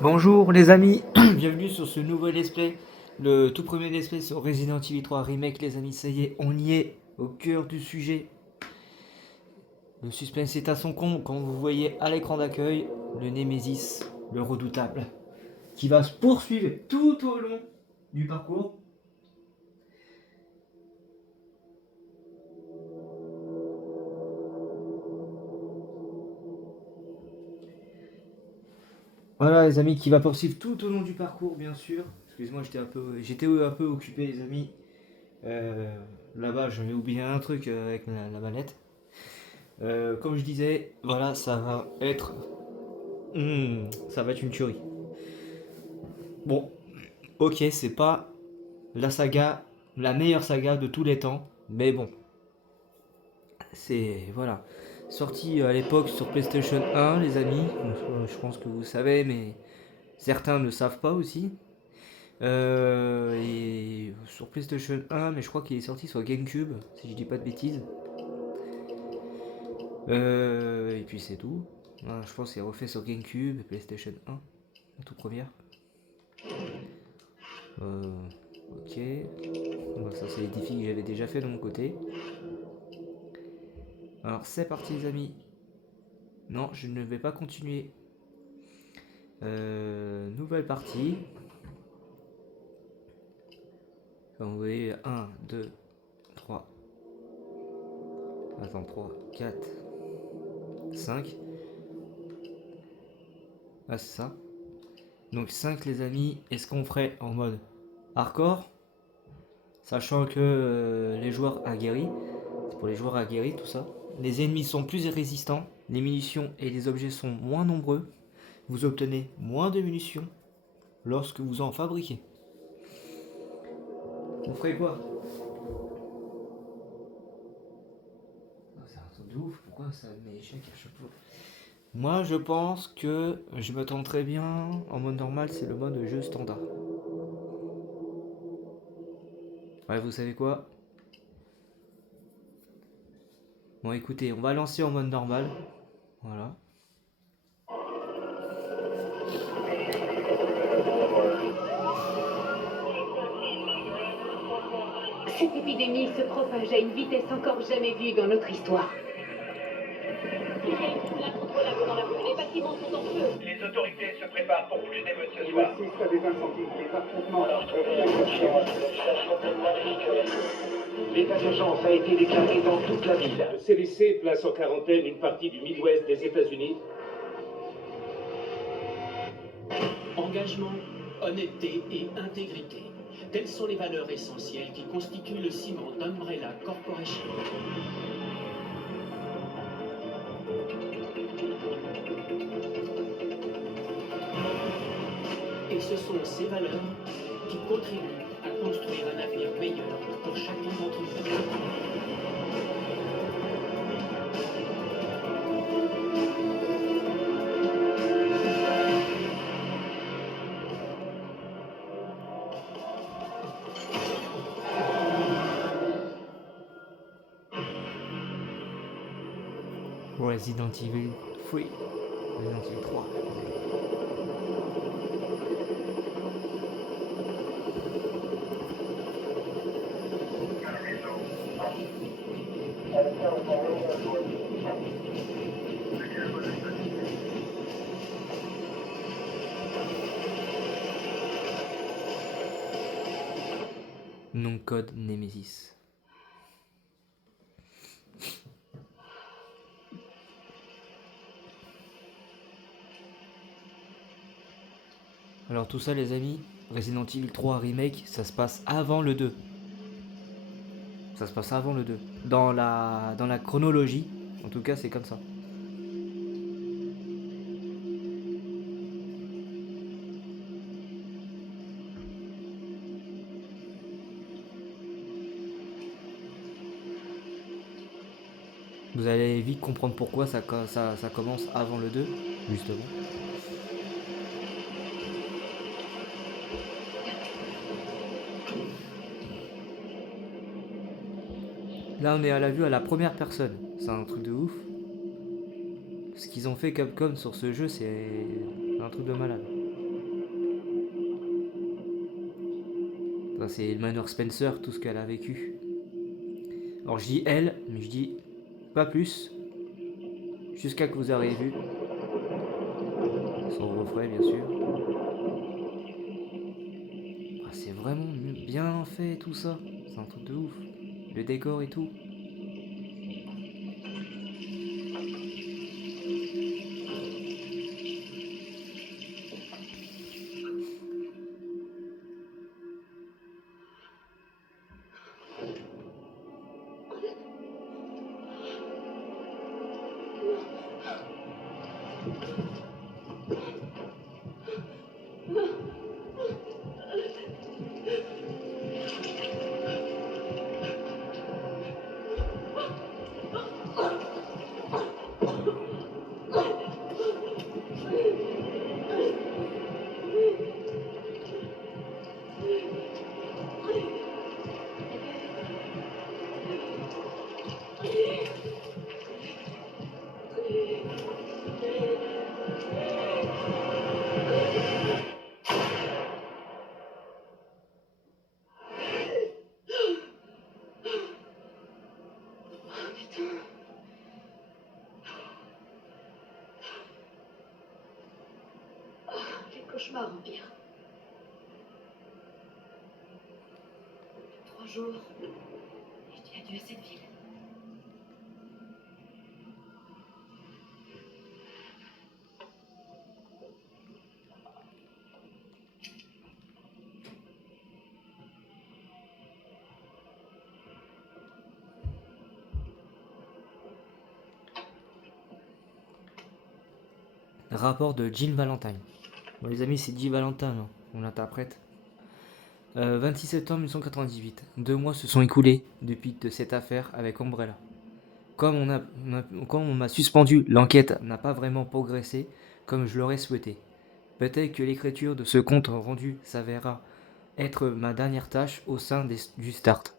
Bonjour les amis, bienvenue sur ce nouveau let's play, le tout premier let's play sur Resident Evil 3 Remake les amis, ça y est, on y est, au cœur du sujet. Le suspense est à son comble quand vous voyez à l'écran d'accueil le Némésis, le redoutable, qui va se poursuivre tout au long du parcours. Voilà les amis, qui va poursuivre tout au long du parcours bien sûr. Excuse-moi, j'étais un peu occupé les amis. Là-bas j'avais oublié un truc avec la manette. Comme je disais, voilà, ça va être une tuerie. Bon, ok, c'est pas la saga, la meilleure saga de tous les temps, mais bon, c'est voilà, sorti à l'époque sur PlayStation 1, les amis. Je pense que vous savez, mais certains ne savent pas aussi. Et sur PlayStation 1, mais je crois qu'il est sorti sur GameCube, si je dis pas de bêtises. Et puis c'est tout. Voilà, je pense qu'il est refait sur GameCube et PlayStation 1, la toute première. Ok. Bon, ça, c'est les défis que j'avais déjà fait de mon côté. Alors, c'est parti, les amis. Non, je ne vais pas continuer. Nouvelle partie. Comme vous voyez, 1, 2, 3. Attends, 3, 4, 5. Ah, c'est ça. Donc, 5, les amis. Est-ce qu'on ferait en mode hardcore? Sachant que les joueurs aguerris, c'est pour les joueurs aguerris, tout ça. Les ennemis sont plus résistants. Les munitions et les objets sont moins nombreux. Vous obtenez moins de munitions lorsque vous en fabriquez. Vous ferez quoi? C'est un truc de ouf, pourquoi ça met échec à chaque fois? Moi je pense que je me tente très bien en mode normal, c'est le mode jeu standard. Ouais, vous savez quoi? Bon écoutez, on va lancer en mode normal. Voilà. Cette épidémie se propage à une vitesse encore jamais vue dans notre histoire. L'incontrôlable dans la rue, les bâtiments sont en feu. Les autorités se préparent pour plus d'émeutes ce soir. Il assiste à des incendies, des affrontements. L'état d'urgence a été déclaré dans toute la ville. Le CDC place en quarantaine une partie du Midwest des États-Unis. Engagement, honnêteté et intégrité. Telles sont les valeurs essentielles qui constituent le ciment d'Umbrella Corporation. Et ce sont ces valeurs qui contribuent à construire un avenir meilleur pour chacun d'entre nous. Resident Evil 3. Resident Evil 3. Nom code Nemesis. Alors tout ça les amis, Resident Evil 3 Remake, ça se passe avant le 2. Ça se passe avant le 2. Dans la chronologie, en tout cas c'est comme ça. Vous allez vite comprendre pourquoi ça commence avant le 2, justement. Là on est à la vue à la première personne. C'est un truc de ouf. Ce qu'ils ont fait Capcom sur ce jeu, c'est un truc de malade. Ça, c'est le manoir Spencer, tout ce qu'elle a vécu. Alors je dis elle, mais je dis pas plus. Jusqu'à que vous ayez vu. Son refrain, bien sûr. Ah, c'est vraiment bien fait tout ça. C'est un truc de ouf. Le décor et tout. Quel cauchemar, Empire. 3 jours, et tu as dû à cette ville. Rapport de Jill Valentine. Bon, les amis, c'est Jill Valentine, hein, on l'interprète. 26 septembre 1998. 2 mois se sont écoulés depuis de cette affaire avec Umbrella. Comme on m'a suspendu, l'enquête n'a pas vraiment progressé comme je l'aurais souhaité. Peut-être que l'écriture de ce compte rendu s'avérera être ma dernière tâche au sein du Start.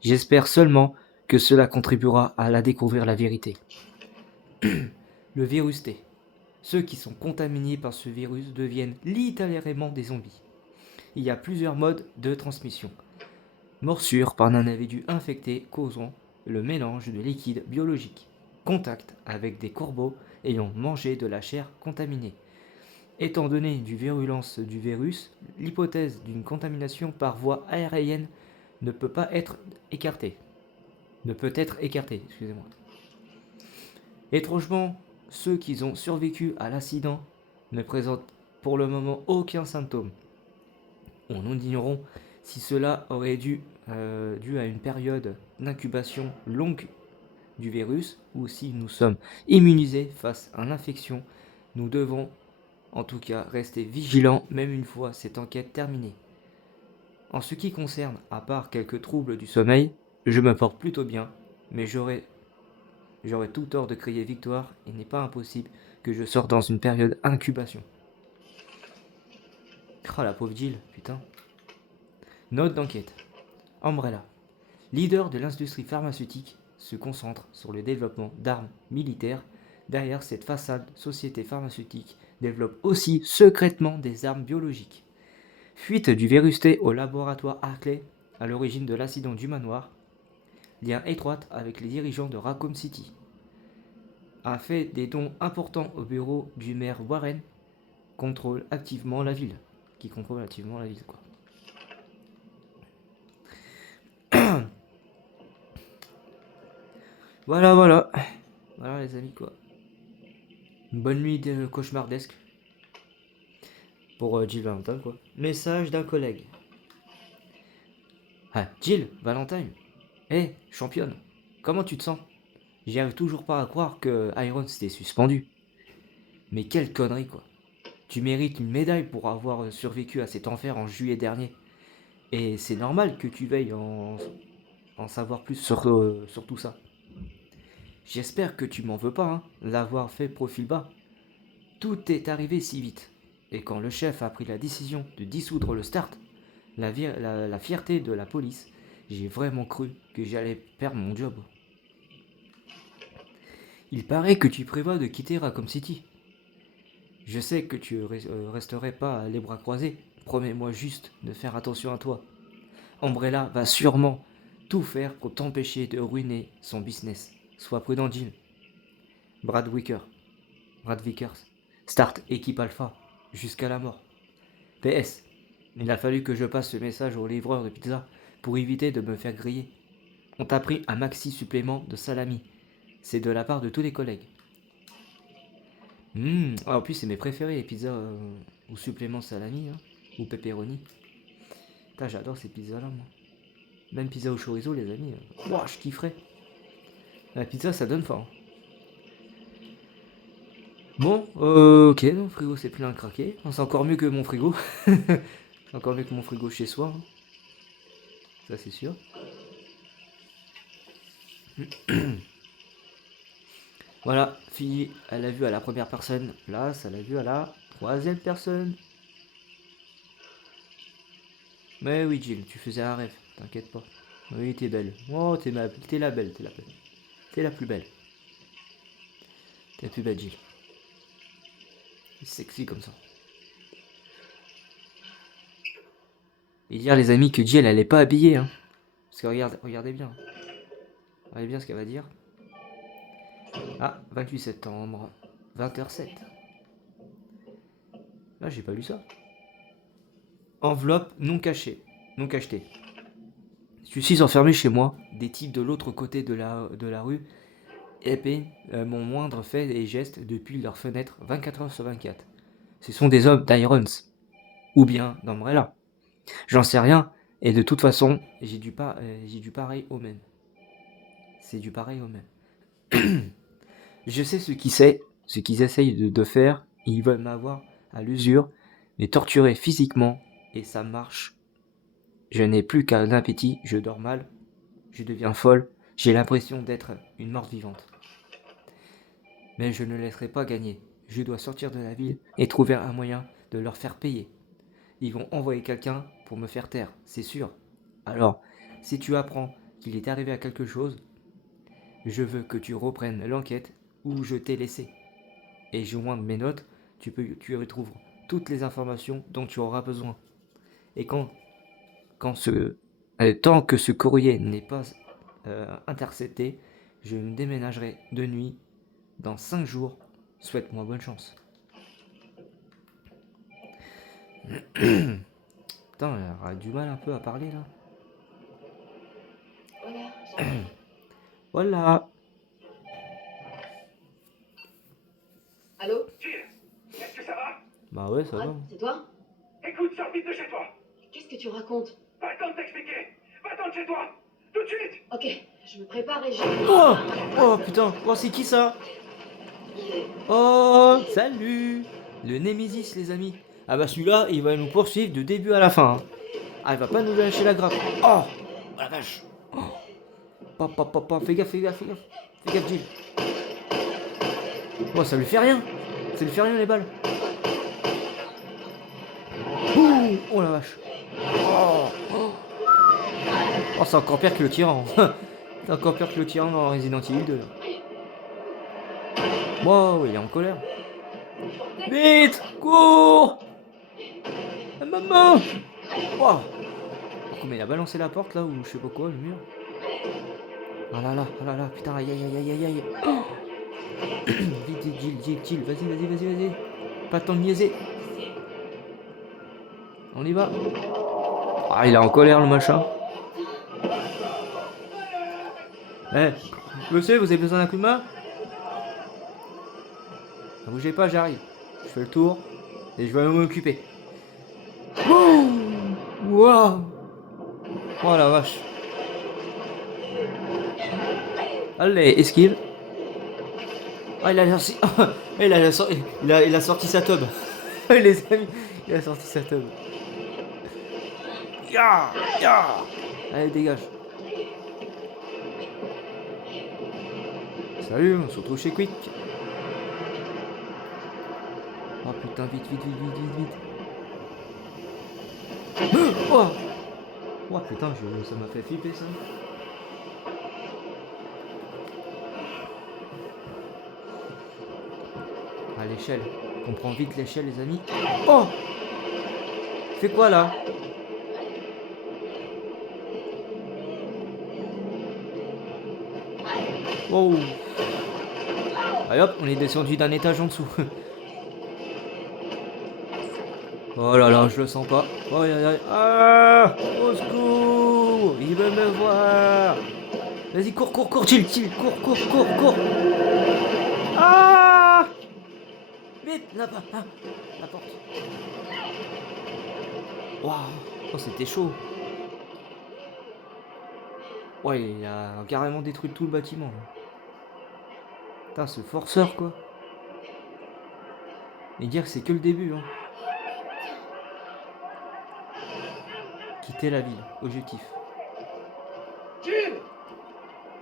J'espère seulement que cela contribuera à la découvrir la vérité. Le virus T. Ceux qui sont contaminés par ce virus deviennent littéralement des zombies. Il y a plusieurs modes de transmission. Morsure par un individu infecté causant le mélange de liquide biologique. Contact avec des corbeaux ayant mangé de la chair contaminée. Étant donné du virulence du virus, l'hypothèse d'une contamination par voie aérienne ne peut être écartée. Excusez-moi. Étrangement, ceux qui ont survécu à l'accident ne présentent pour le moment aucun symptôme. Nous ignorons si cela aurait dû à une période d'incubation longue du virus ou si nous sommes immunisés face à l'infection. Nous devons en tout cas rester vigilants même une fois cette enquête terminée. En ce qui concerne, à part quelques troubles du sommeil, je me porte plutôt bien, mais j'aurais tout tort de crier victoire. Il n'est pas impossible que je sorte dans une période incubation. Oh la pauvre Jill, putain. Note d'enquête. Umbrella, leader de l'industrie pharmaceutique, se concentre sur le développement d'armes militaires. Derrière cette façade, société pharmaceutique développe aussi secrètement des armes biologiques. Fuite du virus T au laboratoire Hartley à l'origine de l'accident du manoir. Lien étroit avec les dirigeants de Raccoon City. A fait des dons importants au bureau du maire Warren. Contrôle activement la ville. Quoi. Voilà les amis, quoi. Une bonne nuit de cauchemardesque pour Jill Valentine, quoi. Message d'un collègue. Ah, Jill Valentine. Hé, championne, comment tu te sens? J'y arrive toujours pas à croire que Iron s'était suspendu. Mais quelle connerie, quoi. Tu mérites une médaille pour avoir survécu à cet enfer en juillet dernier. Et c'est normal que tu veilles en savoir plus sur tout ça. J'espère que tu m'en veux pas, hein, l'avoir fait profil bas. Tout est arrivé si vite. Et quand le chef a pris la décision de dissoudre le Start, la fierté de la police, j'ai vraiment cru que j'allais perdre mon job. Il paraît que tu prévois de quitter Raccoon City. Je sais que tu resterais pas les bras croisés. Promets-moi juste de faire attention à toi. Umbrella va sûrement tout faire pour t'empêcher de ruiner son business. Sois prudent, Jill. Brad Vickers. Start équipe Alpha. Jusqu'à la mort. PS. Il a fallu que je passe ce message au livreur de pizza pour éviter de me faire griller. On t'a pris un maxi supplément de salami. C'est de la part de tous les collègues. En plus, c'est mes préférés, les pizzas au supplément salami hein, ou pepperoni. Putain, j'adore ces pizzas-là, moi. Même pizza au chorizo, les amis. Wow, je kifferais. La pizza, ça donne faim. Bon, ok, le frigo c'est plein à craquer. C'est encore mieux que mon frigo. C'est encore mieux que mon frigo chez soi. Hein. Ça, c'est sûr. Voilà, fille, elle a vu à la première personne. Là, ça l'a vu à la troisième personne. Mais oui, Jill, tu faisais un rêve, t'inquiète pas. Oui, t'es belle. Oh, t'es la belle, t'es la belle. T'es la plus belle. T'es la plus belle, Jill. Sexy comme ça. Et dire, les amis, que Jill, elle est pas habillée, hein. Parce que regardez bien. Regardez bien ce qu'elle va dire. Ah, 28 septembre, 20h07. Là, j'ai pas lu ça. Enveloppe non cachée, non cachetée. Je suis enfermé chez moi. Des types de l'autre côté de la rue épient mon moindre fait et geste depuis leur fenêtre 24h/24. Ce sont des hommes d'Irons. Ou bien d'Umbrella. J'en sais rien. Et de toute façon, j'ai du pareil au même. C'est du pareil au même. Je sais ce qu'ils essayent de faire. Ils veulent m'avoir à l'usure, mais torturer physiquement. Et ça marche. Je n'ai plus qu'un appétit, je dors mal, je deviens folle, j'ai l'impression d'être une morte vivante. Mais je ne laisserai pas gagner. Je dois sortir de la ville et trouver un moyen de leur faire payer. Ils vont envoyer quelqu'un pour me faire taire, c'est sûr. Alors, si tu apprends qu'il est arrivé à quelque chose, je veux que tu reprennes l'enquête où je t'ai laissé. Et joindre mes notes, tu retrouves toutes les informations dont tu auras besoin. Et tant que ce courrier n'est pas intercepté, je me déménagerai de nuit dans 5 jours. Souhaite-moi bonne chance. Putain, elle aura du mal un peu à parler là. Voilà. Allô? Est-ce que ça va? Bah ouais, ça va. C'est toi? Écoute, sors vite de chez toi. Qu'est-ce que tu racontes? Pas le temps de t'expliquer. Va-t'en de chez toi. Tout de suite. Ok, je me prépare et je... Oh putain, oh c'est qui ça? Oh salut. Le Némésis les amis. Ah bah celui-là il va nous poursuivre de début à la fin. Hein. Ah il va pas nous lâcher la grappe. Oh la vache. Oh. Papa, fais gaffe Jill. Oh ça lui fait rien. Ça lui fait rien les balles. Ouh, oh la vache. Oh c'est encore pire que le tyran. C'est encore pire que le tyran dans Resident Evil 2. Wow, il est en colère. Vite, cours. Maman. Wow. Mais il a balancé la porte là ou je sais pas quoi, le mur. Ah là là, putain, aïe. Oh. Vite, Jill, vas-y. Pas de temps de niaiser. On y va. Ah, il est en colère le machin. Eh, monsieur, vous avez besoin d'un coup de main? Ne bougez pas, j'arrive. Je fais le tour et je vais m'occuper. Wow. Oh la vache. Allez, esquive. Ah, il a sorti sa tub. Les amis, il a sorti sa tub. Ya. Allez, dégage. Salut, on se retrouve chez Quick. Oh putain, vite. Oh putain, ça m'a fait flipper ça. Ah l'échelle, on prend vite l'échelle les amis. Oh. Fais quoi là? Wow. Allez hop, on est descendu d'un étage en dessous. Oh là là, je le sens pas. Oh aïe aïe. Ah, au secours, il veut me voir. Vas-y, cours, cours, cours, chill, chill, cours, cours, cours, cours. Ah, vite, là-bas, ah, la porte. Waouh, oh c'était chaud. Ouais, il a carrément détruit tout le bâtiment. Là. Putain, ce forceur quoi. Et dire que c'est que le début. Hein. Quitter la ville, objectif. Jill!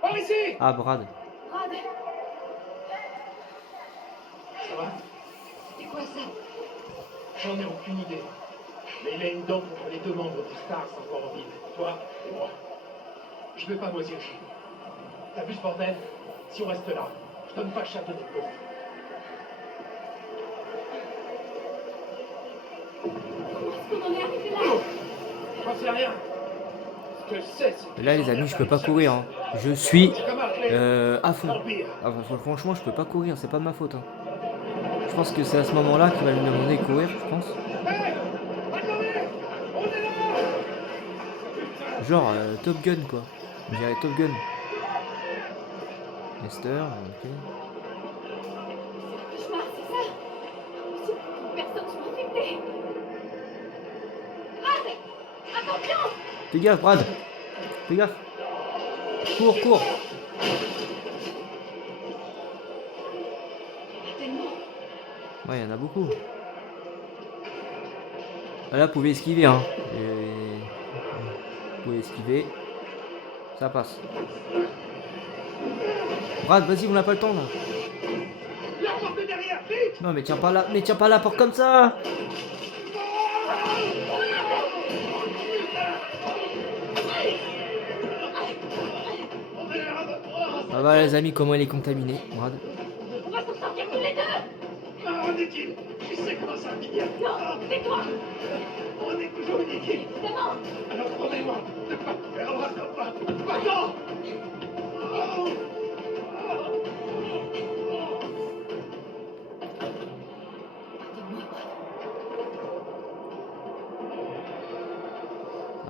Par ici! Ah, Brad. Brad, Ça va? c'est quoi ça? J'en ai aucune idée. Mais il a une dent contre les deux membres du Stars encore en vie. Toi et moi. Je vais pas moisir chez nous. T'as vu ce bordel? Si on reste là, je donne pas cher de notre peau. Comment est-ce qu'on en est arrivé là? J'en sais rien. Ce que je sais, c'est que Là, les amis, je peux pas courir. Hein. Je suis c'est comme Hartley. à fond. L'Empire. Ah, franchement, je peux pas courir, c'est pas de ma faute. Hein. Je pense que c'est à ce moment-là qu'il va me demander de courir, je pense. Hey! Attendez! On est là! Genre Top Gun quoi. On dirait Top Gun. Lester, ok. Cauchemar, c'est ça? Impossible qu'une personne soit infectée. Brad! Attention! Fais gaffe, Brad. Fais gaffe. Cours, cours. Tellement. Ouais, il y en a beaucoup. Ah, là, vous pouvez esquiver, hein. Vous pouvez esquiver. Ça passe. Brad, vas-y, on n'a pas le temps là. La porte derrière, vite! Non, mais tiens pas la porte comme ça. Ah bah les amis, comment elle est contaminée, Brad. On va s'en sortir tous les deux! En est-il? Je sais comment ça va finir. Non, tais-toi! On est toujours une équipe. Évidemment! Alors prenez-moi. Ne pas perdre pas. Pas-t'en!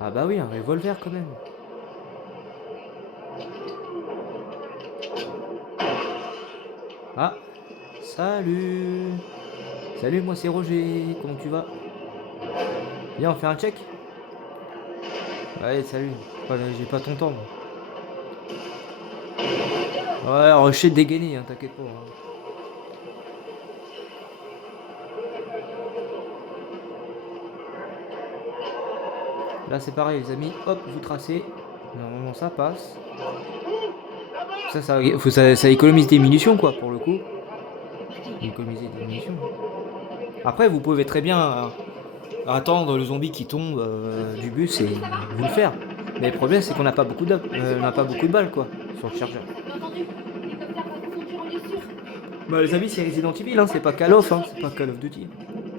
Ah bah oui, un revolver quand même. Ah, salut. Salut, moi c'est Roger. Comment tu vas? Viens, on fait un check. Allez, salut. J'ai pas ton temps. Moi. Ouais, Rocher dégainé, hein, t'inquiète pas. Hein. Là c'est pareil les amis, hop, vous tracez. Normalement ça passe. Ça économise des munitions quoi pour le coup. Économiser des munitions. Après vous pouvez très bien attendre le zombie qui tombe du bus et vous le faire. Mais le problème c'est qu'on n'a pas beaucoup de balles quoi sur le chargeur. J'ai entendu. L'hélicoptère va nous conduire en lieu sûr. Bah les amis c'est Resident Evil hein, c'est pas Call of hein, c'est pas Call of Duty.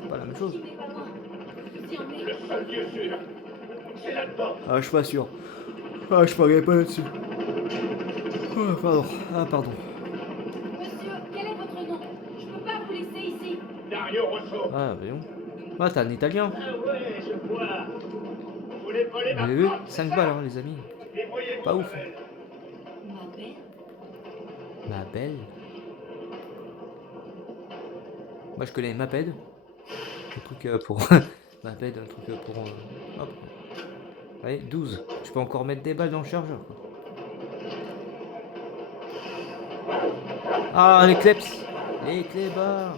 C'est pas la même chose. Il n'est pas loin. Si on est. Le seul lieu sûr, c'est là-dedans. Ah je suis pas sûr. Ah je parie pas là-dessus. Oh, pardon. Ah pardon. Monsieur, quel est votre nom? Je peux pas vous laisser ici. Dario Rosso. Ah voyons. Ah t'es un italien. Ah ouais, je vois. Vous voulez voler Vous ma avez vu porte, 5 c'est balles ça? hein les amis. Débrouillez-vous, Pas ouf. ma belle. Ma belle. Ma belle. Moi je connais Maped. Un truc pour. Maped, un truc pour. Hop. Allez, 12. Je peux encore mettre des balles dans le chargeur. Quoi. Ah, les kleps. Les clébards.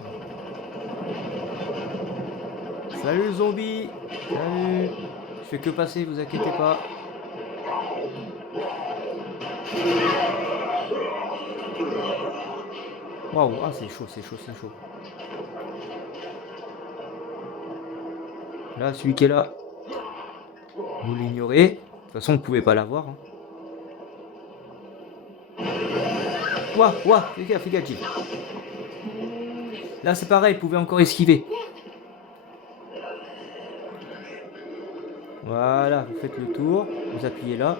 Salut zombie. Salut. Je fais que passer, vous inquiétez pas. Waouh, ah c'est chaud, c'est chaud, c'est chaud. Là, celui qui est là, vous l'ignorez. De toute façon, vous pouvez pas l'avoir. Hein. Ouah, fais gaffe, Jill. Là, c'est pareil, vous pouvez encore esquiver. Voilà, vous faites le tour, vous appuyez là.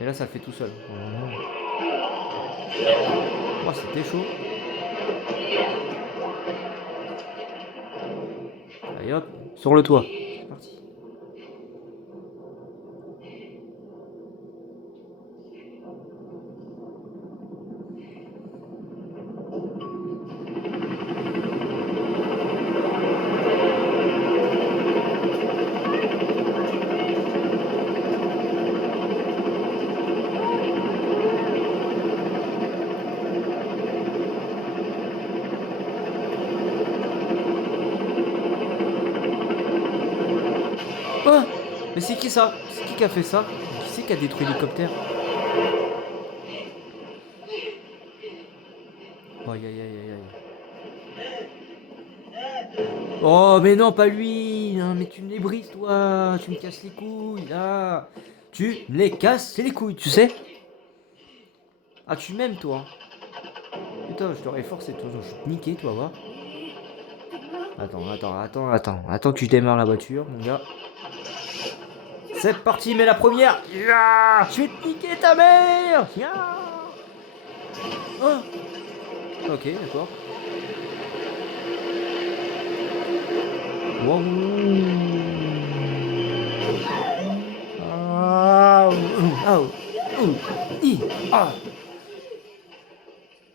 Et là, ça le fait tout seul. Oh, c'était chaud. Allez hop, sur le toit. C'est parti. Oh, mais c'est qui ça? C'est qui a fait ça? Qui c'est qui a détruit l'hélicoptère? Oh, aïe aïe aïe aïe aïe. Oh, mais non, pas lui! Non, mais tu me les brises, toi! Tu me casses les couilles, là! Tu me les casses les couilles, tu sais? Ah, tu m'aimes, toi? Putain, je t'aurais forcé, toi, je vais te niquer, toi, va. Attends que je démarre la voiture, mon gars. C'est parti, mais la première! Ya, je vais te niquer ta mère! Ya. Oh. Ok, d'accord. Wow. Ah, ah.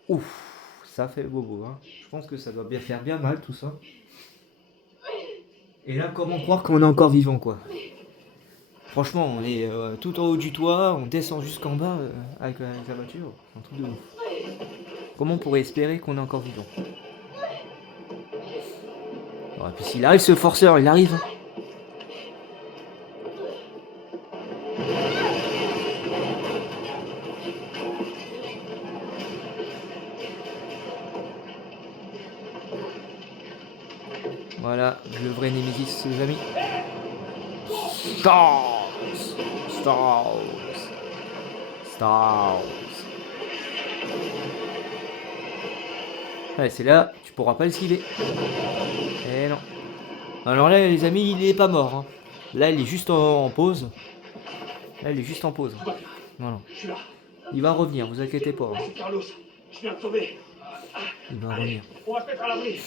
Ouf, ça fait bobo, hein. Je pense que ça doit bien faire bien mal tout ça. Et là, comment croire qu'on est encore vivant, quoi? Franchement, on est tout en haut du toit, on descend jusqu'en bas avec la voiture. C'est un truc de ouf. Comment on pourrait espérer qu'on est encore vivant? Oh, et puis s'il arrive, ce forceur, il arrive. Voilà, le vrai Némésis, les amis. Stars! Stars! Stars! Ouais, c'est là, tu pourras pas l'esquiver. Eh non. Alors là, les amis, il est pas mort. Hein. Là, il est juste en pause. Là, il est juste en pause. Voilà. Je suis là. Il va revenir, vous inquiétez pas. Hein. C'est Carlos. Je viens de sauver. Il va revenir. On va se mettre à l'abri.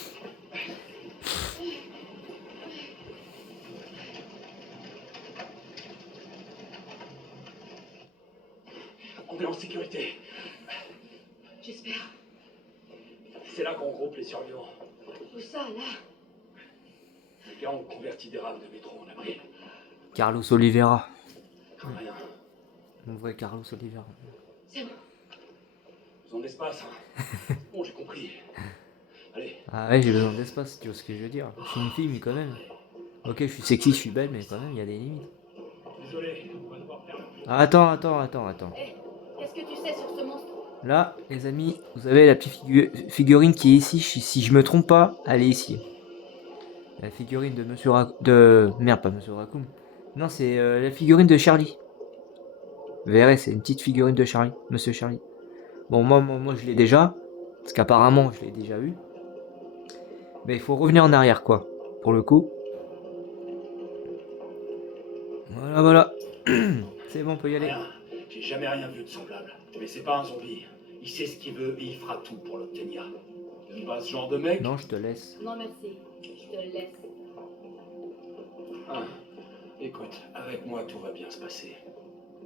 On est en sécurité. J'espère. C'est là qu'on groupe les survivants. Où ça, là? Les gars ont converti des rames de métro en abri. Carlos Oliveira. Rien. Mon vrai Carlos Oliveira. C'est bon. Besoin d'espace, hein. Bon, j'ai compris. Allez. Ah ouais, j'ai besoin d'espace, tu vois ce que je veux dire. Je suis une fille, mais quand même. Ok, je suis sexy, je suis belle, mais quand même, il y a des limites. Désolé, on va devoir faire. Ah, attends. Hé, qu'est-ce que tu sais sur ce monstre? Là, les amis, vous avez la petite figurine qui est ici. Si je me trompe pas, elle est ici. La figurine de Monsieur Merde, pas Monsieur Raccoon. Non, c'est la figurine de Charlie. Vous verrez, c'est une petite figurine de Charlie, Monsieur Charlie. Bon, moi je l'ai déjà. Parce qu'apparemment, je l'ai déjà eu. Mais il faut revenir en arrière, quoi. Pour le coup. Voilà. C'est bon, on peut y aller. Rien. J'ai jamais rien vu de semblable. Mais c'est pas un zombie. Il sait ce qu'il veut et il fera tout pour l'obtenir. T'aimes pas ce genre de mec? Non, je te laisse. Non, merci. Je te laisse. Ah, écoute, avec moi tout va bien se passer.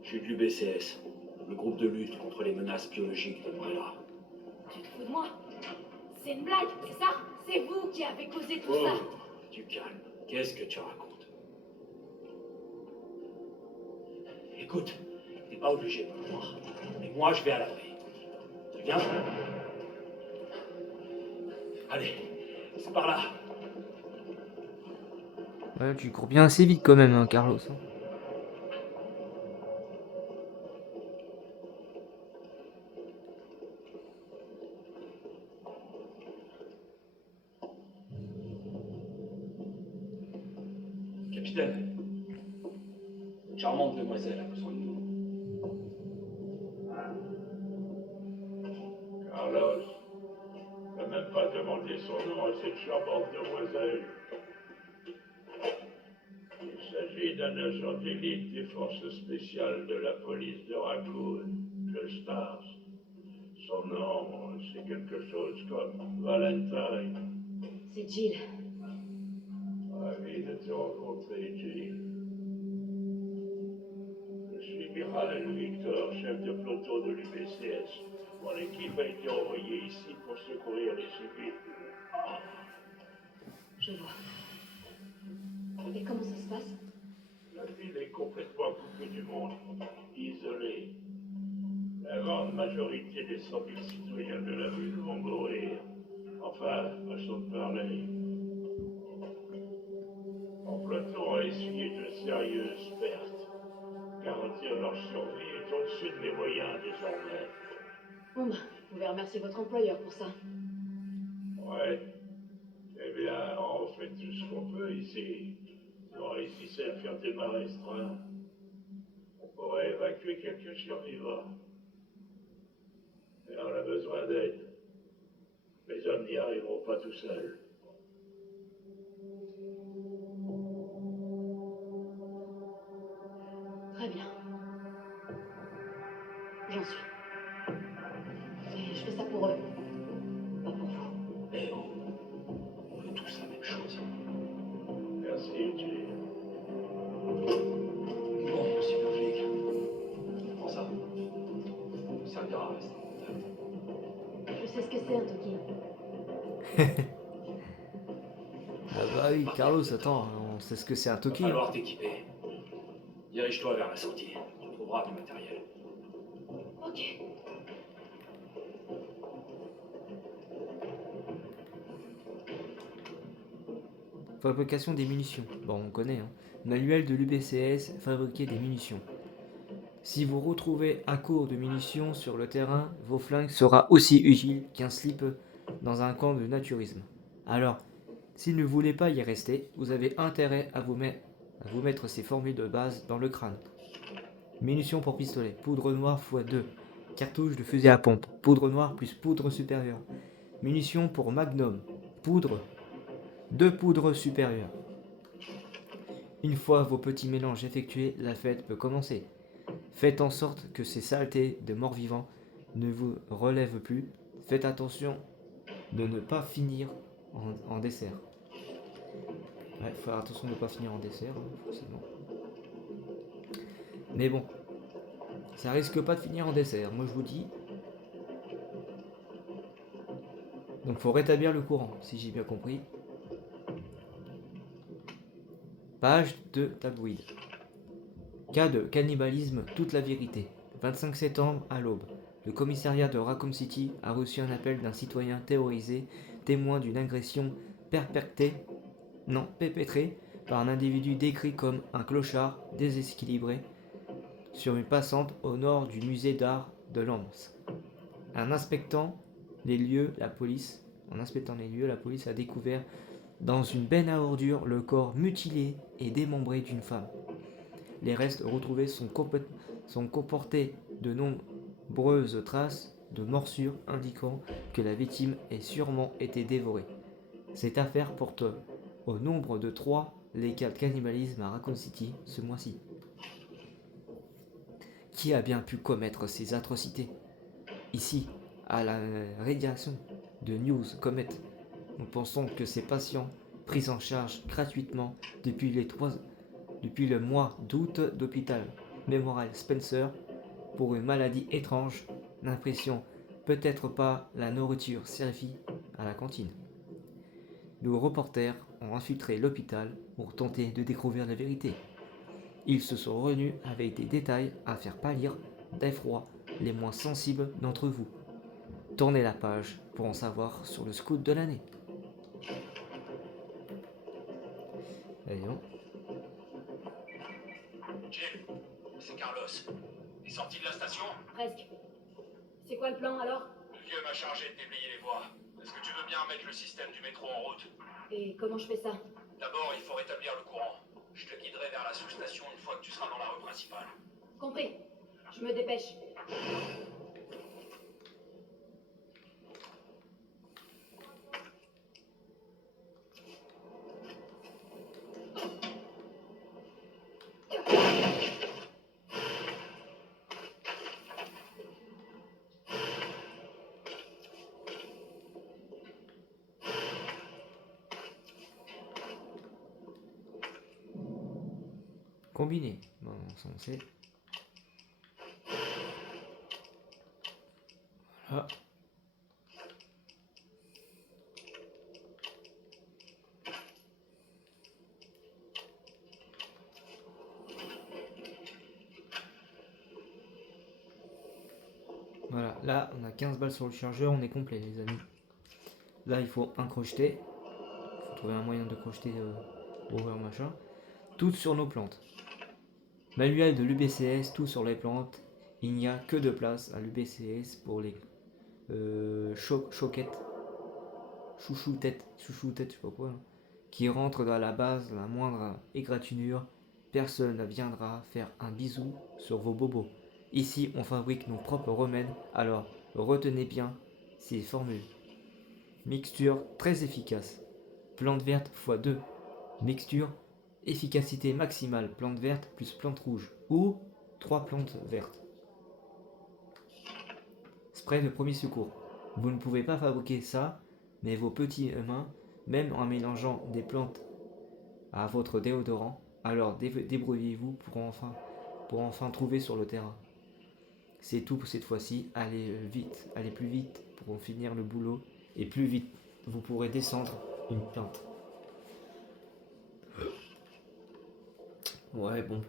Je suis de l'UBCS, le groupe de lutte contre les menaces biologiques d'Umbrella. Tu te fous de moi? C'est une blague, c'est ça? C'est vous qui avez causé tout Oh, ça. du calme. Qu'est-ce que tu racontes? Écoute, t'es pas obligé de me croire. Mais moi, je vais à l'abri. Tu viens? Allez, c'est par là. Ouais, tu cours bien assez vite quand même, hein, Carlos. Hein. Capitaine, charmante demoiselle a besoin de nous. Carlos, t'as même pas demandé son nom à cette charmante demoiselle. Il s'agit d'un agent d'élite des forces spéciales de la police de Raccoon, le Stars. Son nom, c'est quelque chose comme Valentine. C'est Jill. Ravi de te rencontrer, Jill. Je suis Mikhail Victor, chef de peloton de l'UBCS. Mon équipe a été envoyée ici pour secourir les civils. Je vois. Et comment ça se passe? La ville est complètement coupée du monde, isolée. La grande majorité des 100 000 citoyens de la ville vont mourir. Enfin, façon de parler. Mon peloton a essuyé de sérieuses pertes. Garantir leur survie est au-dessus de mes moyens désormais. Bon ben, vous pouvez remercier votre employeur pour ça. Ouais. Eh bien, on fait tout ce qu'on peut ici. Si on réussissait à faire démarrer ce train, on pourrait évacuer quelques survivants. Mais on a besoin d'aide. Les hommes n'y arriveront pas tout seuls. Très bien. J'en suis. Et je fais ça pour eux. Pas pour vous. Eh oh, on veut tous la même chose. Merci, Jill. Bon, super flic. Prends ça. Ça servira à rester en contact. Je sais ce que c'est un Toki. Ah bah oui, Carlos, attends, on sait ce que c'est un Va Toki. falloir t'équiper. Dirige-toi vers la sortie. Tu trouveras du matériel. Ok. Fabrication des munitions. Bon, on connaît, hein. Manuel de l'UBCS, fabriquer des munitions. Si vous retrouvez à court de munitions sur le terrain, vos flingues sera aussi utile qu'un slip dans un camp de naturisme. Alors, s'il ne voulait pas y rester, vous avez intérêt à vous mettre ces formules de base dans le crâne. Munitions pour pistolet, poudre noire x2, cartouche de fusil à pompe, poudre noire plus poudre supérieure. Munitions pour magnum, poudre, 2 poudres supérieures. Une fois vos petits mélanges effectués, la fête peut commencer. Faites en sorte que ces saletés de morts-vivants ne vous relèvent plus. Faites attention de ne pas finir en dessert. Ouais, faut faire attention de ne pas finir en dessert, hein, forcément. Mais bon, ça risque pas de finir en dessert, moi je vous dis. Donc faut rétablir le courant, si j'ai bien compris. Page de tabloïd. Cas de cannibalisme, toute la vérité. 25 septembre à l'aube. Le commissariat de Raccoon City a reçu un appel d'un citoyen terrorisé, témoin d'une agression perpétrée par un individu décrit comme un clochard déséquilibré sur une passante au nord du musée d'art de Lens. En inspectant les lieux, la police a découvert dans une benne à ordures le corps mutilé et démembré d'une femme. Les restes retrouvés sont comportés de nombreuses traces de morsures indiquant que la victime ait sûrement été dévorée. Cette affaire porte au nombre de 3 les cas de cannibalisme à Raccoon City ce mois-ci. Qui a bien pu commettre ces atrocités? Ici, à la rédaction de News Comet, nous pensons que ces patients, pris en charge gratuitement depuis le mois d'août d'hôpital Memorial Spencer pour une maladie étrange, l'impression peut-être pas la nourriture servie à la cantine. Nos reporters ont infiltré l'hôpital pour tenter de découvrir la vérité. Ils se sont renus avec des détails à faire pâlir d'effroi les moins sensibles d'entre vous. Tournez la page pour en savoir sur le scout de l'année. Voyons. Jill, c'est Carlos. T'es sorti de la station? Presque. C'est quoi le plan alors? Le vieux m'a chargé de déblayer les voies. Est-ce que tu veux bien mettre le système du métro en route? Et comment je fais ça? D'abord, il faut rétablir le courant. Je te guiderai vers la sous-station une fois que tu seras dans la rue principale. Compris. Je me dépêche. Combiné. Bon, ça on sait. Voilà. Voilà, là on a 15 balles sur le chargeur, on est complet les amis. Là il faut un crocheté. Il faut trouver un moyen de crocheter over machin. Toutes sur nos plantes. Manuel de l'UBCS, tout sur les plantes. Il n'y a que de place à l'UBCS pour les choquettes. Chouchou-tête, je sais pas quoi. Qui rentrent dans la base, la moindre égratignure. Personne ne viendra faire un bisou sur vos bobos. Ici, on fabrique nos propres remèdes, alors retenez bien ces formules. Mixture très efficace. Plante verte x 2. Mixture, efficacité maximale. Plante verte plus plante rouge. Ou 3 plantes vertes. Spray de premier secours. Vous ne pouvez pas fabriquer ça, mais vos petits mains, même en mélangeant des plantes à votre déodorant, alors débrouillez-vous pour enfin trouver sur le terrain. C'est tout pour cette fois-ci, allez vite, allez plus vite pour finir le boulot, et plus vite vous pourrez descendre une plante. Ouais, bon.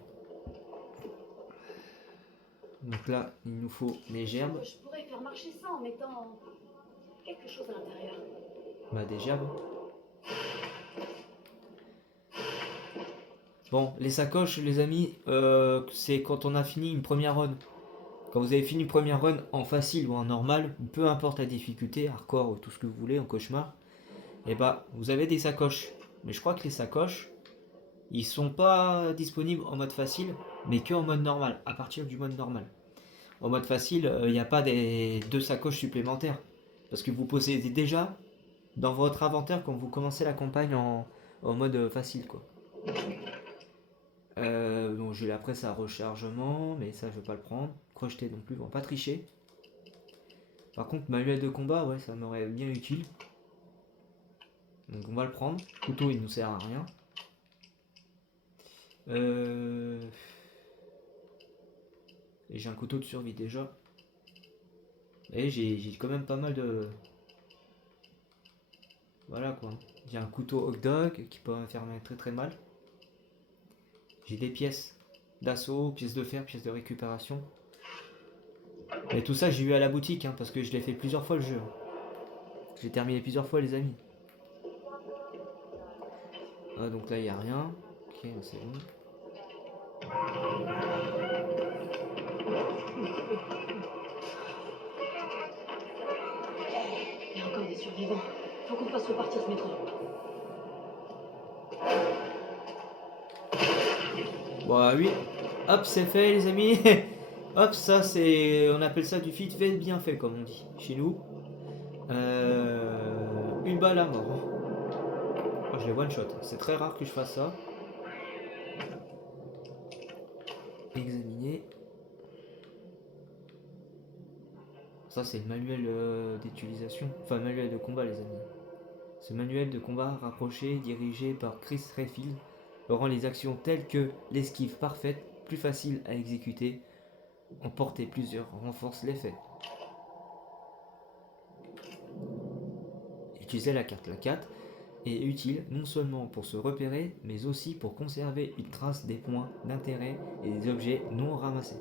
Donc là, il nous faut les gerbes. Je pourrais faire marcher ça en mettant quelque chose à l'intérieur. Bah des gerbes. Bon, les sacoches, les amis, c'est quand on a fini une première run. Quand vous avez fini une première run en facile ou en normal, peu importe la difficulté, hardcore ou tout ce que vous voulez, en cauchemar, et bah vous avez des sacoches. Mais je crois que les sacoches, ils sont pas disponibles en mode facile, mais que en mode normal, à partir du mode normal. En mode facile, il n'y a pas des 2 sacoches supplémentaires. Parce que vous possédez déjà dans votre inventaire quand vous commencez la campagne en mode facile quoi. Donc j'ai la presse à rechargement, mais ça je vais pas le prendre. Crocheté non plus, on va pas tricher. Par contre manuel de combat, ouais ça m'aurait bien utile. Donc on va le prendre. Couteau il nous sert à rien. Et j'ai un couteau de survie déjà. Et j'ai quand même pas mal de... Voilà quoi. J'ai un couteau hot dog qui peut me faire très très mal. J'ai des pièces d'assaut, pièces de fer, pièces de récupération. Et tout ça j'ai eu à la boutique hein, parce que je l'ai fait plusieurs fois le jeu. J'ai terminé plusieurs fois les amis. Ah, donc là il n'y a rien. Ok c'est bon. Il y a encore des survivants. Faut qu'on fasse repartir ce métro. Bon oui. Hop c'est fait les amis. Hop ça c'est... On appelle ça du fit fait bien fait comme on dit chez nous. Une balle à mort. Oh, je l'ai one shot. C'est très rare que je fasse ça. Examiner. Ça c'est le manuel d'utilisation. Enfin manuel de combat les amis. Ce manuel de combat rapproché dirigé par Chris Redfield rend les actions telles que l'esquive parfaite plus facile à exécuter. Emporter plusieurs renforce l'effet. Utiliser la carte. La carte est utile non seulement pour se repérer, mais aussi pour conserver une trace des points d'intérêt et des objets non ramassés.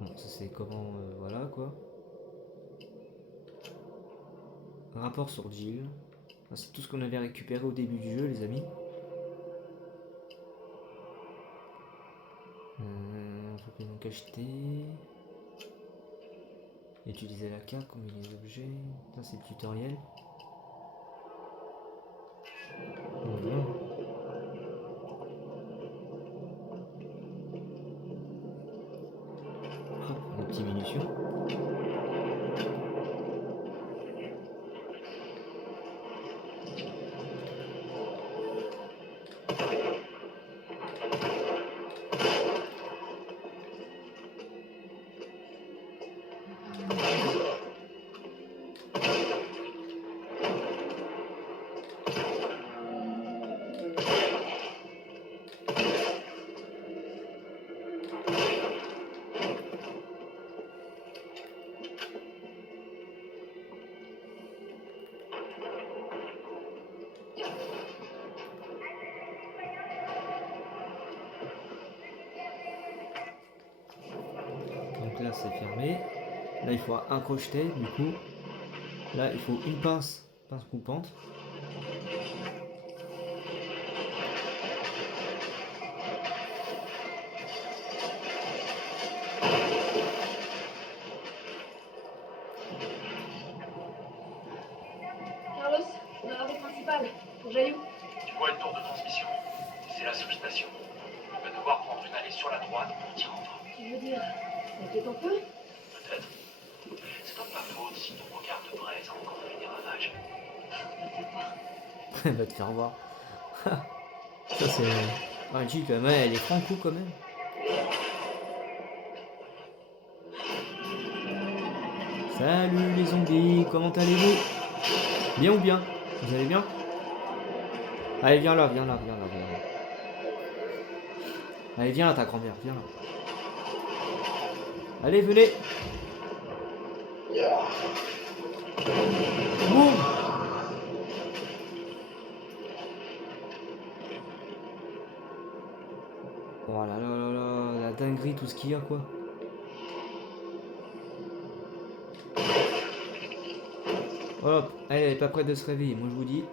Bon, ça c'est comment... voilà quoi. Rapport sur Jill. C'est tout ce qu'on avait récupéré au début du jeu les amis. Faut donc acheter. Utiliser la carte, combiner les objets. Ça c'est le tutoriel. Voilà. Hop, nos petites munitions. Là c'est fermé. Là il faut un crochetet du coup. Là il faut une pince coupante. Carlos, dans la rue principale, pour Jaillou. Tu vois une tour de transmission? C'est la sous-station. On va devoir prendre une allée sur la droite pour t'y rendre. Tu veux dire, ça inquiète un peu? Peut-être. C'est pas de ma faute si ton regard de braise a encore fait des ravages. Elle va te faire voir. Ça c'est... Ah, Jill, quand même, elle est franco quand même. Salut les zombies, comment allez-vous? Bien ou bien? Vous allez bien? Allez, viens là, viens là, viens là, viens là. Allez, viens là, ta grand-mère, viens là. Allez, venez. Boum. Oh là là là là, la dinguerie, tout ce qu'il y a, quoi. Hop, elle est pas prête de se réveiller, moi je vous dis.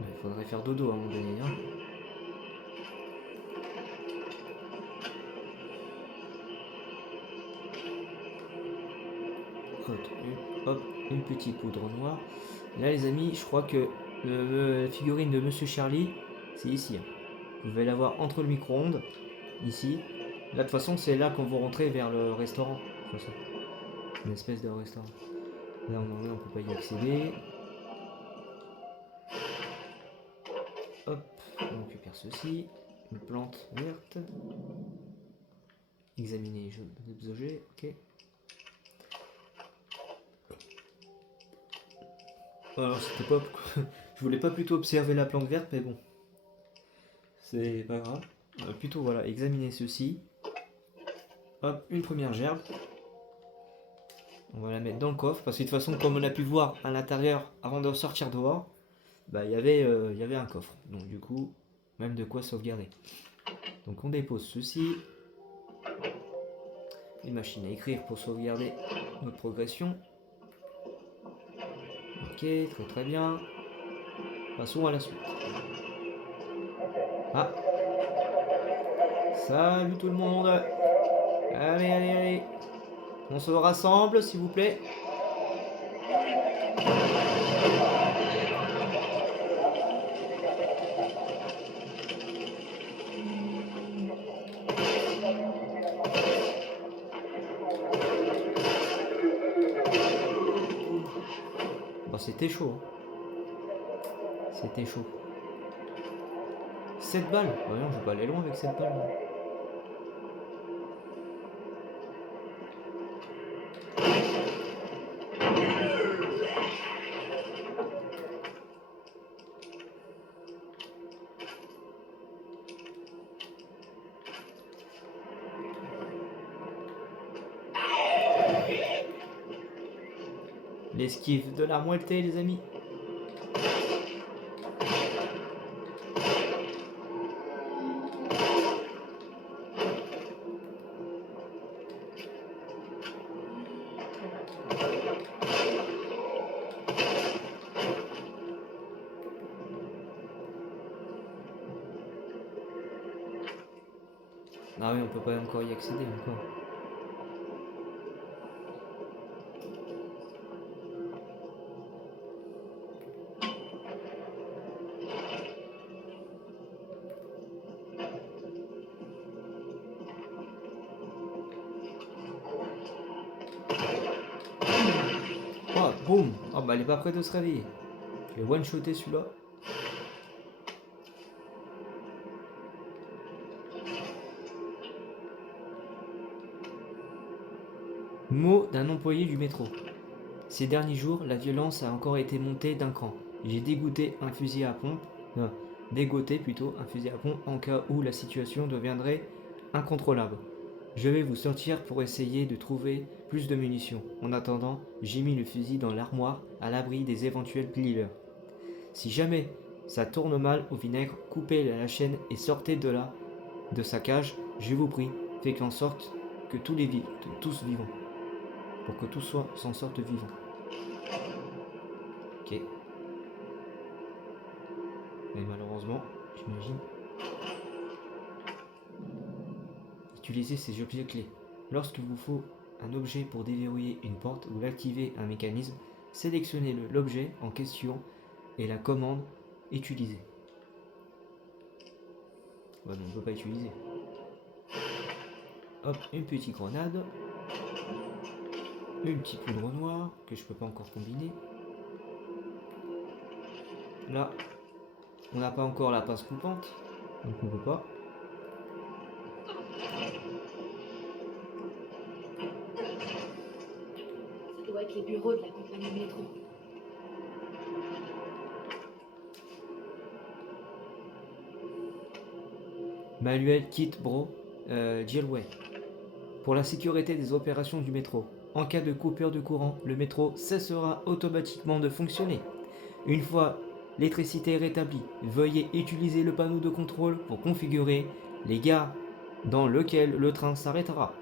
Il faudrait faire dodo à un moment donné, hein. Hop, une petite poudre noire. Là les amis, je crois que la figurine de Monsieur Charlie, c'est ici. Hein. Vous devez l'avoir entre le micro-ondes, ici. Là de toute façon c'est là qu'on va rentrer vers le restaurant. De toute façon. Une espèce de restaurant. Là on peut pas y accéder. Hop, on récupère ceci. Une plante verte. Examiner les objets, ok. Alors c'était pas... Je voulais pas plutôt observer la plante verte, mais bon. C'est pas grave. Plutôt voilà, examiner ceci. Hop, une première gerbe. On va la mettre dans le coffre, parce que de toute façon, comme on a pu voir à l'intérieur, avant de sortir dehors, bah il y avait un coffre. Donc du coup, même de quoi sauvegarder. Donc on dépose ceci. Une machine à écrire pour sauvegarder notre progression. Ok, très très bien. Passons à la suite. Ah. Salut tout le monde. Allez, allez, allez. On se rassemble, s'il vous plaît. Bon, c'était chaud. C'était chaud. 7 balles. Voyons, je vais pas aller loin avec 7 balles. L'esquive de la moitié, les amis. Ah oui, on peut pas encore y accéder encore. Oh, boum! Oh bah elle est pas prête de se réveiller. Je vais one-shotter celui-là. Mot d'un employé du métro. Ces derniers jours, la violence a encore été montée d'un cran. J'ai dégoûté un fusil à pompe, dégoté plutôt un fusil à pompe en cas où la situation deviendrait incontrôlable. Je vais vous sortir pour essayer de trouver plus de munitions. En attendant, j'ai mis le fusil dans l'armoire à l'abri des éventuels dealers. Si jamais ça tourne mal au vinaigre, coupez la chaîne et sortez de là, de sa cage, je vous prie, faites en sorte que tous vivants. Pour que tous s'en sortent vivants. Ok. Mais malheureusement, j'imagine. Utilisez ces objets clés. Lorsqu'il vous faut un objet pour déverrouiller une porte ou activer un mécanisme, sélectionnez l'objet en question et la commande utiliser. Ouais, mais on ne peut pas utiliser. Hop, une petite grenade. Une petite poudre noire que je peux pas encore combiner. Là, on n'a pas encore la pince coupante, donc on peut pas. Ça doit être les bureaux de la compagnie métro. Manuel Kit Bro, Jailway. Pour la sécurité des opérations du métro, en cas de coupure de courant, le métro cessera automatiquement de fonctionner. Une fois l'électricité rétablie, veuillez utiliser le panneau de contrôle pour configurer les gares dans lesquelles le train s'arrêtera,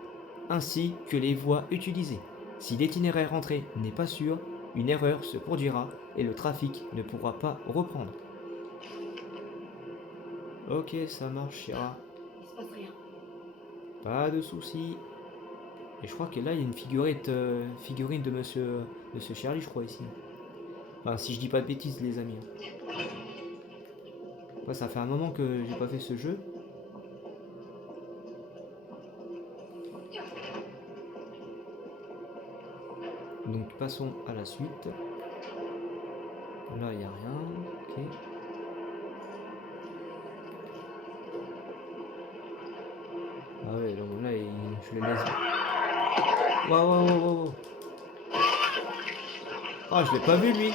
ainsi que les voies utilisées. Si l'itinéraire rentré n'est pas sûr, une erreur se produira et le trafic ne pourra pas reprendre. Ok, ça marche, Shira. Il se passe rien. Pas de soucis. Et je crois que là, il y a une figurine de Monsieur Charlie, je crois, ici. Enfin, si je dis pas de bêtises, les amis. Ouais, ça fait un moment que j'ai pas fait ce jeu. Donc, passons à la suite. Là, il n'y a rien. Ok. Ah ouais, donc là, je le laisse. Waouh. Ah, je l'ai pas vu, lui.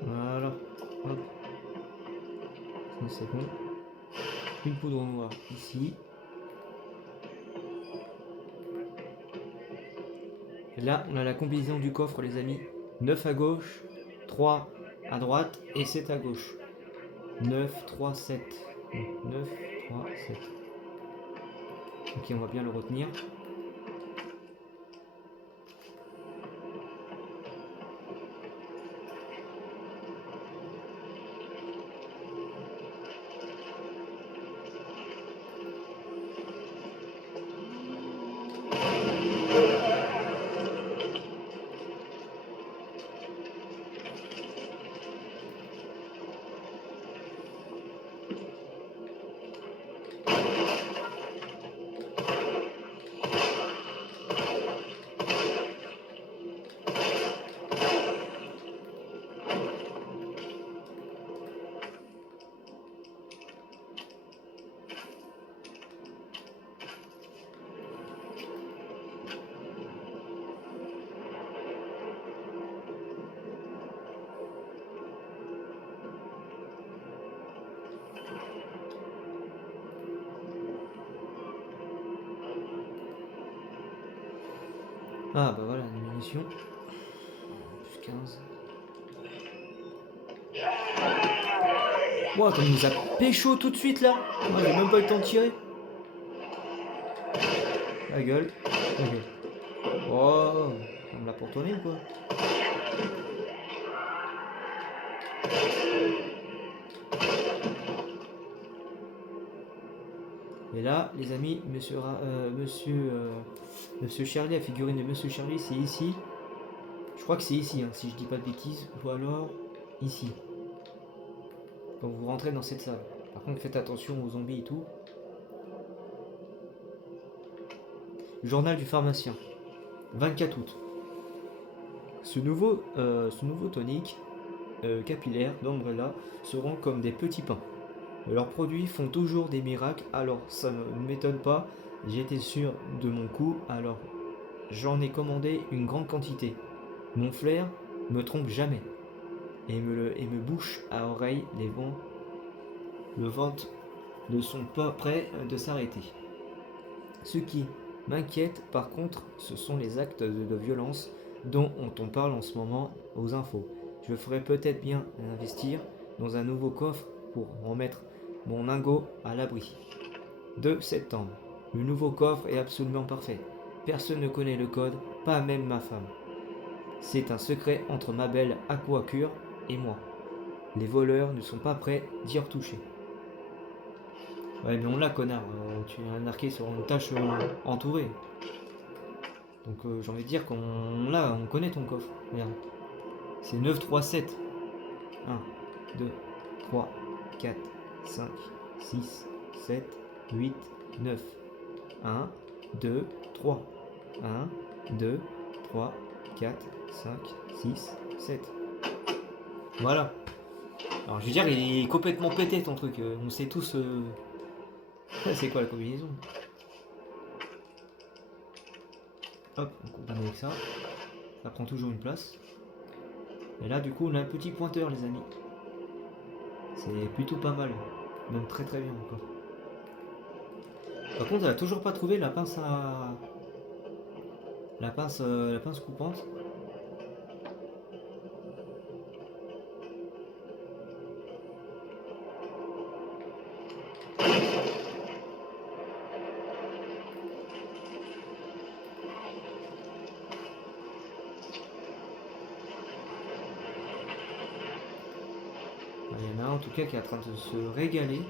Voilà. Hop. Ça, c'est bon. Une poudre noire ici. Et là, on a la combinaison du coffre, les amis. 9 à gauche, 3 à droite et 7 à gauche. 9, 3, 7. 9, 3, 7. Ok, on va bien le retenir. Ah bah voilà, une munition. Plus 15. Wow, comme il nous a pécho tout de suite là. Moi j'ai même pas eu le temps de tirer. La gueule. La gueule. Oh, on me l'a pour tourner ou quoi? Et là, les amis, Monsieur Charlie, la figurine de Monsieur Charlie, c'est ici. Je crois que c'est ici, hein, si je dis pas de bêtises. Ou alors, ici. Donc vous rentrez dans cette salle. Par contre, faites attention aux zombies et tout. Journal du pharmacien. 24 août. Ce nouveau tonique capillaire d'Umbrella seront comme des petits pains. Leurs produits font toujours des miracles, alors ça ne m'étonne pas. J'étais sûr de mon coup, alors j'en ai commandé une grande quantité. Mon flair me trompe jamais et me bouche à oreille le ventre ne sont pas prêts de s'arrêter. Ce qui m'inquiète par contre, ce sont les actes de violence dont on parle en ce moment aux infos. Je ferais peut-être bien investir dans un nouveau coffre pour remettre mon lingot à l'abri. 2 septembre. Le nouveau coffre est absolument parfait. Personne ne connaît le code, pas même ma femme. C'est un secret entre ma belle Aquacure et moi. Les voleurs ne sont pas prêts d'y retoucher. Ouais, mais on l'a, connard. Tu es marqué sur une tâche entourée. Donc j'ai envie de dire qu'on l'a, on connaît ton coffre. Regarde. C'est 9, 3, 7. 1, 2, 3, 4, 5, 6, 7, 8, 9. 1, 2, 3. 1, 2, 3, 4, 5, 6, 7. Voilà. Alors je veux dire, il est complètement pété ton truc. On sait tous... c'est quoi la combinaison? Hop, on combine avec ça. Ça prend toujours une place. Et là, du coup, on a un petit pointeur, les amis. C'est plutôt pas mal. Même très très bien encore. Par contre, elle a toujours pas trouvé la pince à... la pince coupante. Il y en a un en tout cas qui est en train de se régaler.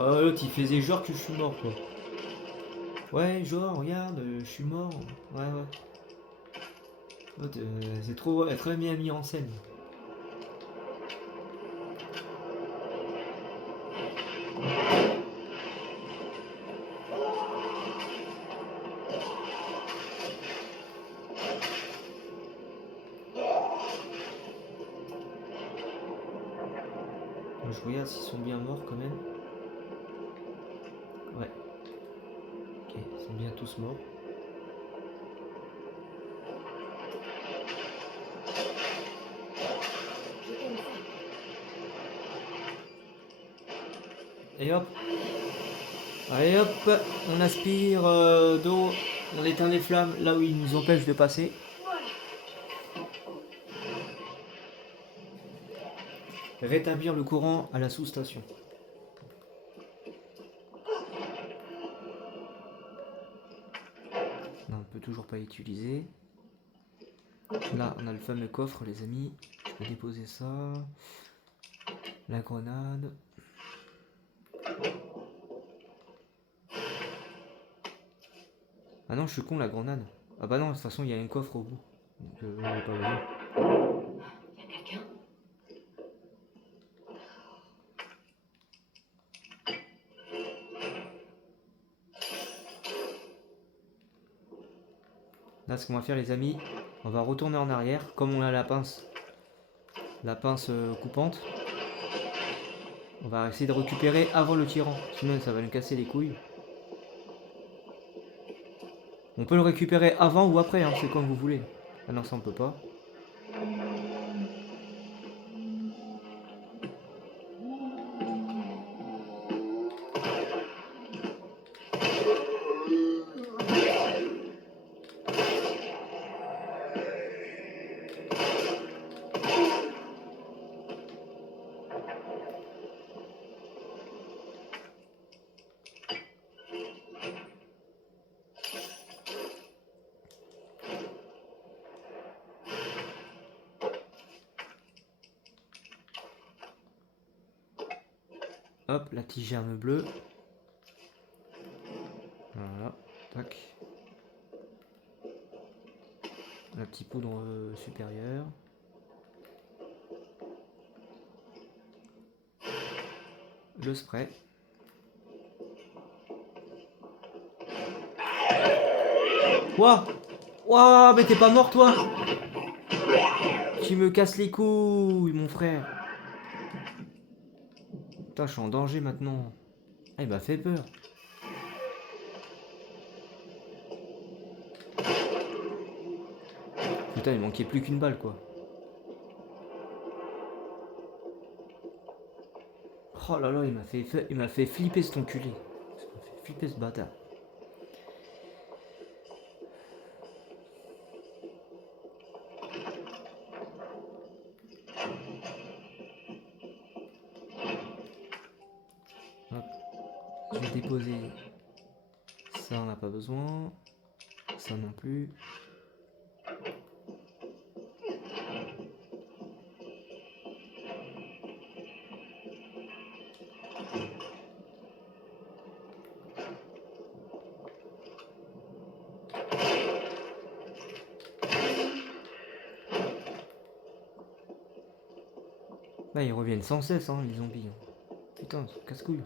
Oh, l'autre il faisait genre que je suis mort quoi. Ouais, genre, regarde, je suis mort. Ouais, ouais. L'autre, c'est trop, très bien mis en scène. Je regarde s'ils sont bien morts quand même. Ouais. Ok, ils sont bien tous morts. Et hop. Allez hop, on aspire d'eau, on éteint les flammes là où ils nous empêchent de passer. Rétablir le courant à la sous-station. Non, on peut toujours pas utiliser. Là, on a le fameux coffre, les amis. Je peux déposer ça. La grenade. Ah non, je suis con, la grenade. Ah bah non, de toute façon, il y a un coffre au bout. Donc, je vais pas ouvrir. Il y a quelqu'un? Là, ce qu'on va faire, les amis, on va retourner en arrière, comme on a la pince coupante. On va essayer de récupérer avant le tyran, sinon ça va nous casser les couilles. On peut le récupérer avant ou après, hein, c'est comme vous voulez. Ah non, ça on peut pas. Hop, la tige germe bleue. Voilà, tac. La petite poudre supérieure. Le spray. Quoi? Ouah, mais t'es pas mort toi? Tu me casses les couilles, mon frère. Putain, je suis en danger maintenant. Ah, il m'a fait peur. Putain, il manquait plus qu'une balle, quoi. Oh là là, il m'a fait flipper cet enculé. Il m'a fait flipper ce bâtard. Hop. Je vais déposer. Ça, on n'a pas besoin. Ça non plus. Là, ils reviennent sans cesse, hein, les zombies. Putain, casse-couille.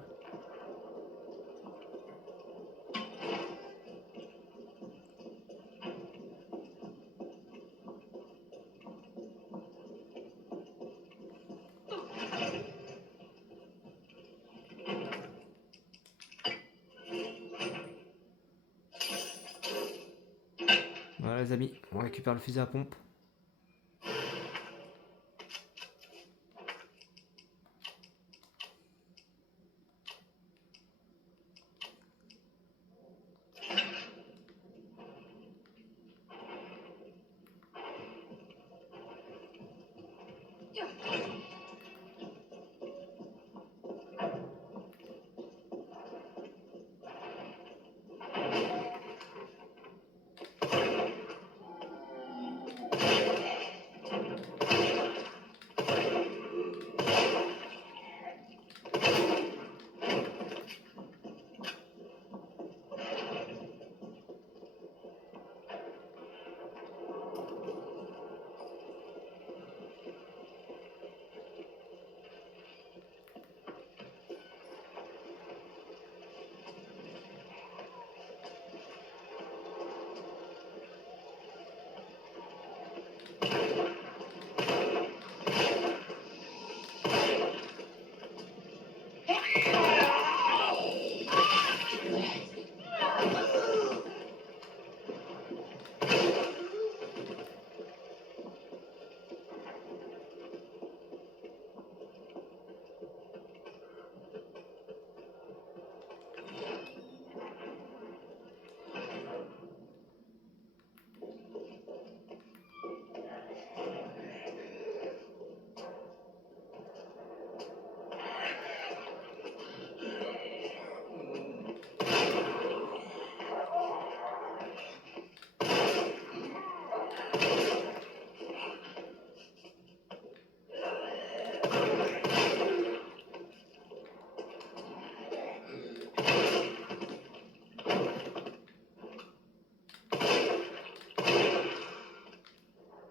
Voilà, les amis, on récupère le fusil à pompe.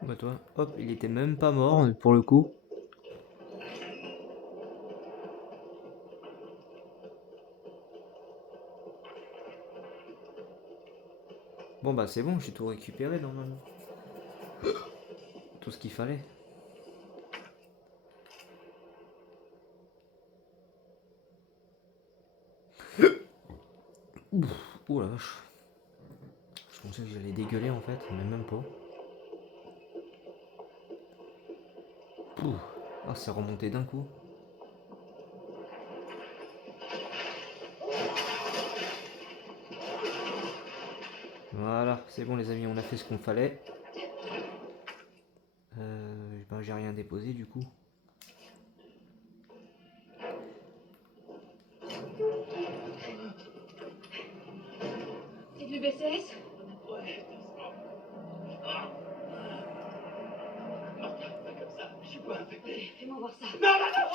Bah toi, hop, il était même pas mort pour le coup. Bon bah c'est bon, j'ai tout récupéré normalement. Tout ce qu'il fallait. Ouf, oh la vache. Je pensais que j'allais dégueuler en fait, mais même pas. Ouh. Ah, c'est remonté d'un coup. Voilà, c'est bon les amis, on a fait ce qu'on fallait. Ben, j'ai rien déposé du coup. C'est de l'UBCS? Ouais, Martha, pas comme ça, je suis pas infecté. Fais-moi voir ça. Non, attends.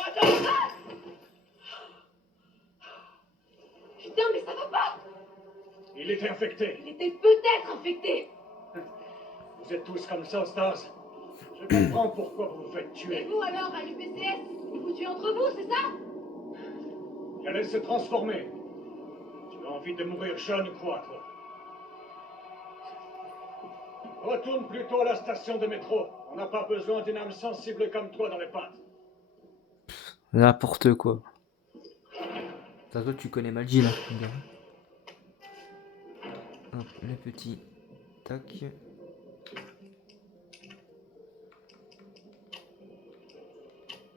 Putain, mais ça va pas! Il était infecté. Il était peut-être infecté! Vous êtes tous comme ça, Stars. Je comprends pourquoi vous vous faites Et tuer. vous alors, à l'UBCS? Vous vous tuez entre vous, c'est ça? Il allait se transformer. Tu as envie de mourir jeune ou quoi, toi? Retourne plutôt à la station de métro. On n'a pas besoin d'une âme sensible comme toi dans les pattes. N'importe quoi. Ça toi tu connais Malji là. Regarde. Hop, le petit. Tac.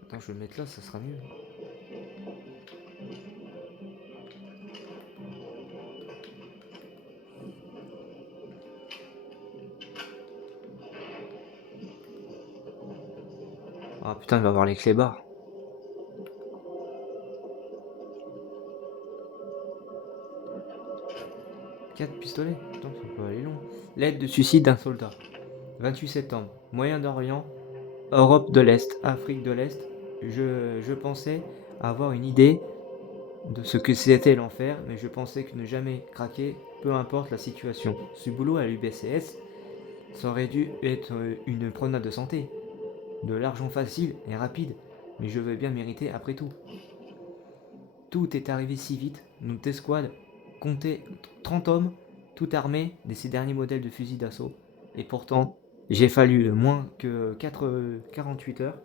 Attends, je vais le mettre là, ça sera mieux. Ah putain, il va avoir les clébards. Quatre pistolets. Putain, ça peut aller long. L'aide de suicide d'un soldat. 28 septembre. Moyen-Orient, Europe de l'Est, Afrique de l'Est. Je pensais avoir une idée de ce que c'était l'enfer, mais je pensais que ne jamais craquer, peu importe la situation. Ce boulot à l'UBCS, ça aurait dû être une promenade de santé. De l'argent facile et rapide, mais je veux bien mériter après tout. Tout est arrivé si vite, notre escouade comptait 30 hommes, tout armés de ces derniers modèles de fusils d'assaut, et pourtant, j'ai fallu moins que 48 heures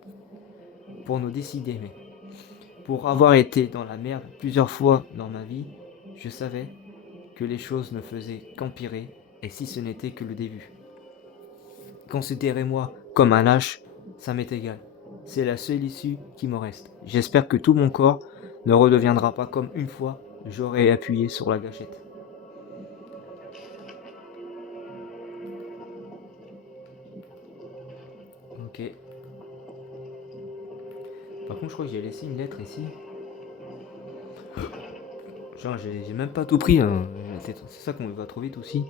pour nous décider, mais pour avoir été dans la merde plusieurs fois dans ma vie, je savais que les choses ne faisaient qu'empirer, et si ce n'était que le début. Considérez-moi comme un lâche, ça m'est égal. C'est la seule issue qui me reste. J'espère que tout mon corps ne redeviendra pas comme une fois j'aurais appuyé sur la gâchette. Ok. Par contre, je crois que j'ai laissé une lettre ici. Genre, j'ai même pas tout pris. Hein. C'est ça qu'on va trop vite aussi.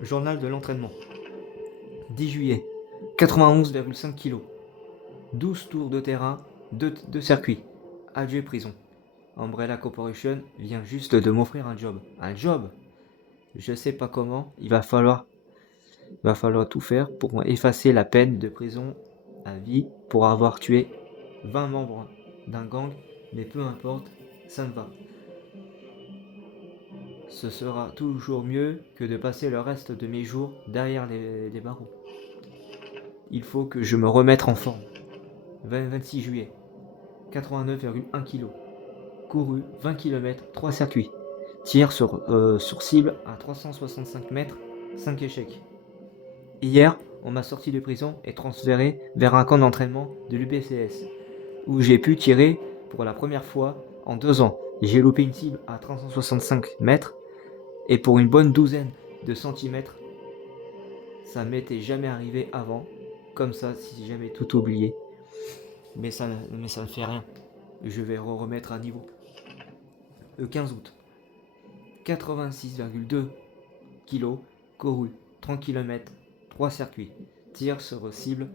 Journal de l'entraînement. 10 juillet. 91,5 kg. 12 tours de terrain, 2 circuits. Adieu prison. Umbrella Corporation vient juste de m'offrir un job. Un job? Je sais pas comment, il va falloir tout faire pour effacer la peine de prison à vie pour avoir tué 20 membres d'un gang, mais peu importe, ça me va. Ce sera toujours mieux que de passer le reste de mes jours derrière les barreaux. Il faut que je me remette en forme. 26 juillet. 89,1 kg. Couru 20 km, 3 circuits. Tir sur cible à 365 mètres, 5 échecs. Hier, on m'a sorti de prison et transféré vers un camp d'entraînement de l'UBCS, où j'ai pu tirer pour la première fois en 2 ans. J'ai loupé une cible à 365 mètres et pour une bonne douzaine de centimètres. Ça m'était jamais arrivé avant, comme ça, si jamais tout oublié. Mais ça ne fait rien. Je vais remettre à niveau. Le 15 août. 86,2 kg, couru 30 km, 3 circuits. Tir sur cible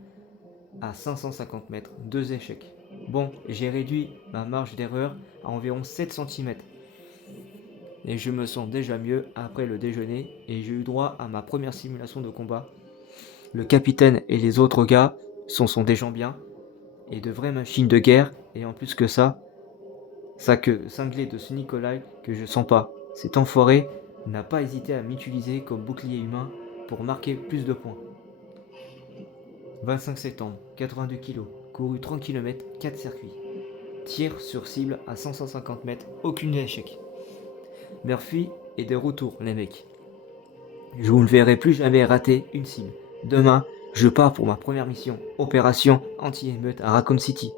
à 550 mètres, 2 échecs. Bon, j'ai réduit ma marge d'erreur à environ 7 cm. Et je me sens déjà mieux après le déjeuner et j'ai eu droit à ma première simulation de combat. Le capitaine et les autres gars sont des gens bien et de vraies machines de guerre, et en plus que ça que cinglé de ce Nikolai que je sens pas. Cet enfoiré n'a pas hésité à m'utiliser comme bouclier humain pour marquer plus de points. 25 septembre, 82 kg, couru 30 km, 4 circuits. Tir sur cible à 550 mètres, aucune échec. Murphy est de retour, les mecs. Je vous ne verrai plus jamais rater une cible. Demain, je pars pour ma première mission, opération anti-émeute à Raccoon City.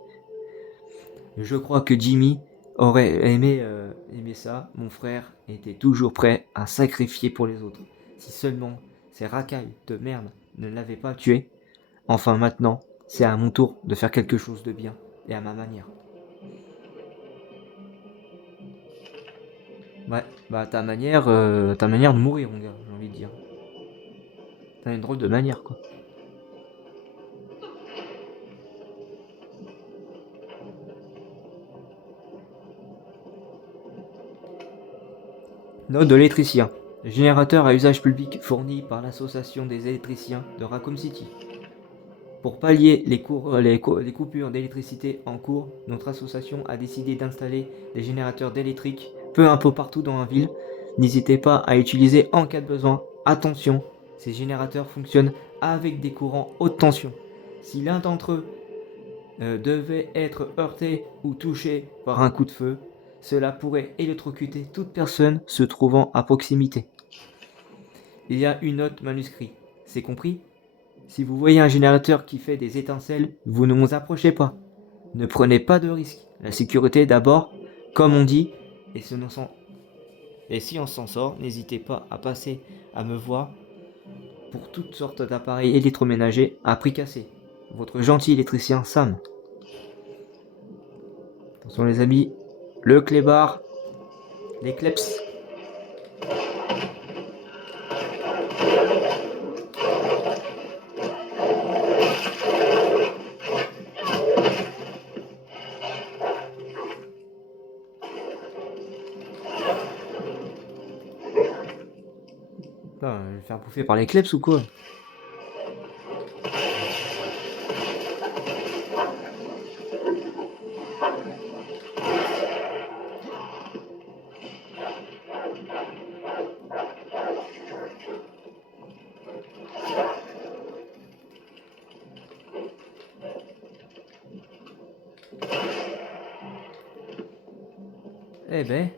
Je crois que Jimmy aurait aimé ça. Mon frère était toujours prêt à sacrifier pour les autres. Si seulement ces racailles de merde ne l'avaient pas tué. Enfin maintenant, c'est à mon tour de faire quelque chose de bien et à ma manière. Ouais, bah ta manière de mourir, mon gars, j'ai envie de dire. T'as une drôle de manière, quoi. Note de l'électricien. Générateur à usage public fourni par l'association des électriciens de Raccoon City. Pour pallier les coupures d'électricité en cours, notre association a décidé d'installer des générateurs d'électrique peu un peu partout dans la ville. N'hésitez pas à utiliser en cas de besoin. Attention, ces générateurs fonctionnent avec des courants haute tension. Si l'un d'entre eux devait être heurté ou touché par un coup de feu, cela pourrait électrocuter toute personne se trouvant à proximité. Il y a une note manuscrite, c'est compris? Si vous voyez un générateur qui fait des étincelles, vous ne vous approchez pas. Ne prenez pas de risques. La sécurité d'abord, comme on dit, et si on s'en sort, n'hésitez pas à passer à me voir pour toutes sortes d'appareils électroménagers à prix cassé. Votre gentil électricien Sam. Attention les amis, le clébard, les kleps. Putain, je vais me faire bouffer par les kleps ou quoi? Eh ben,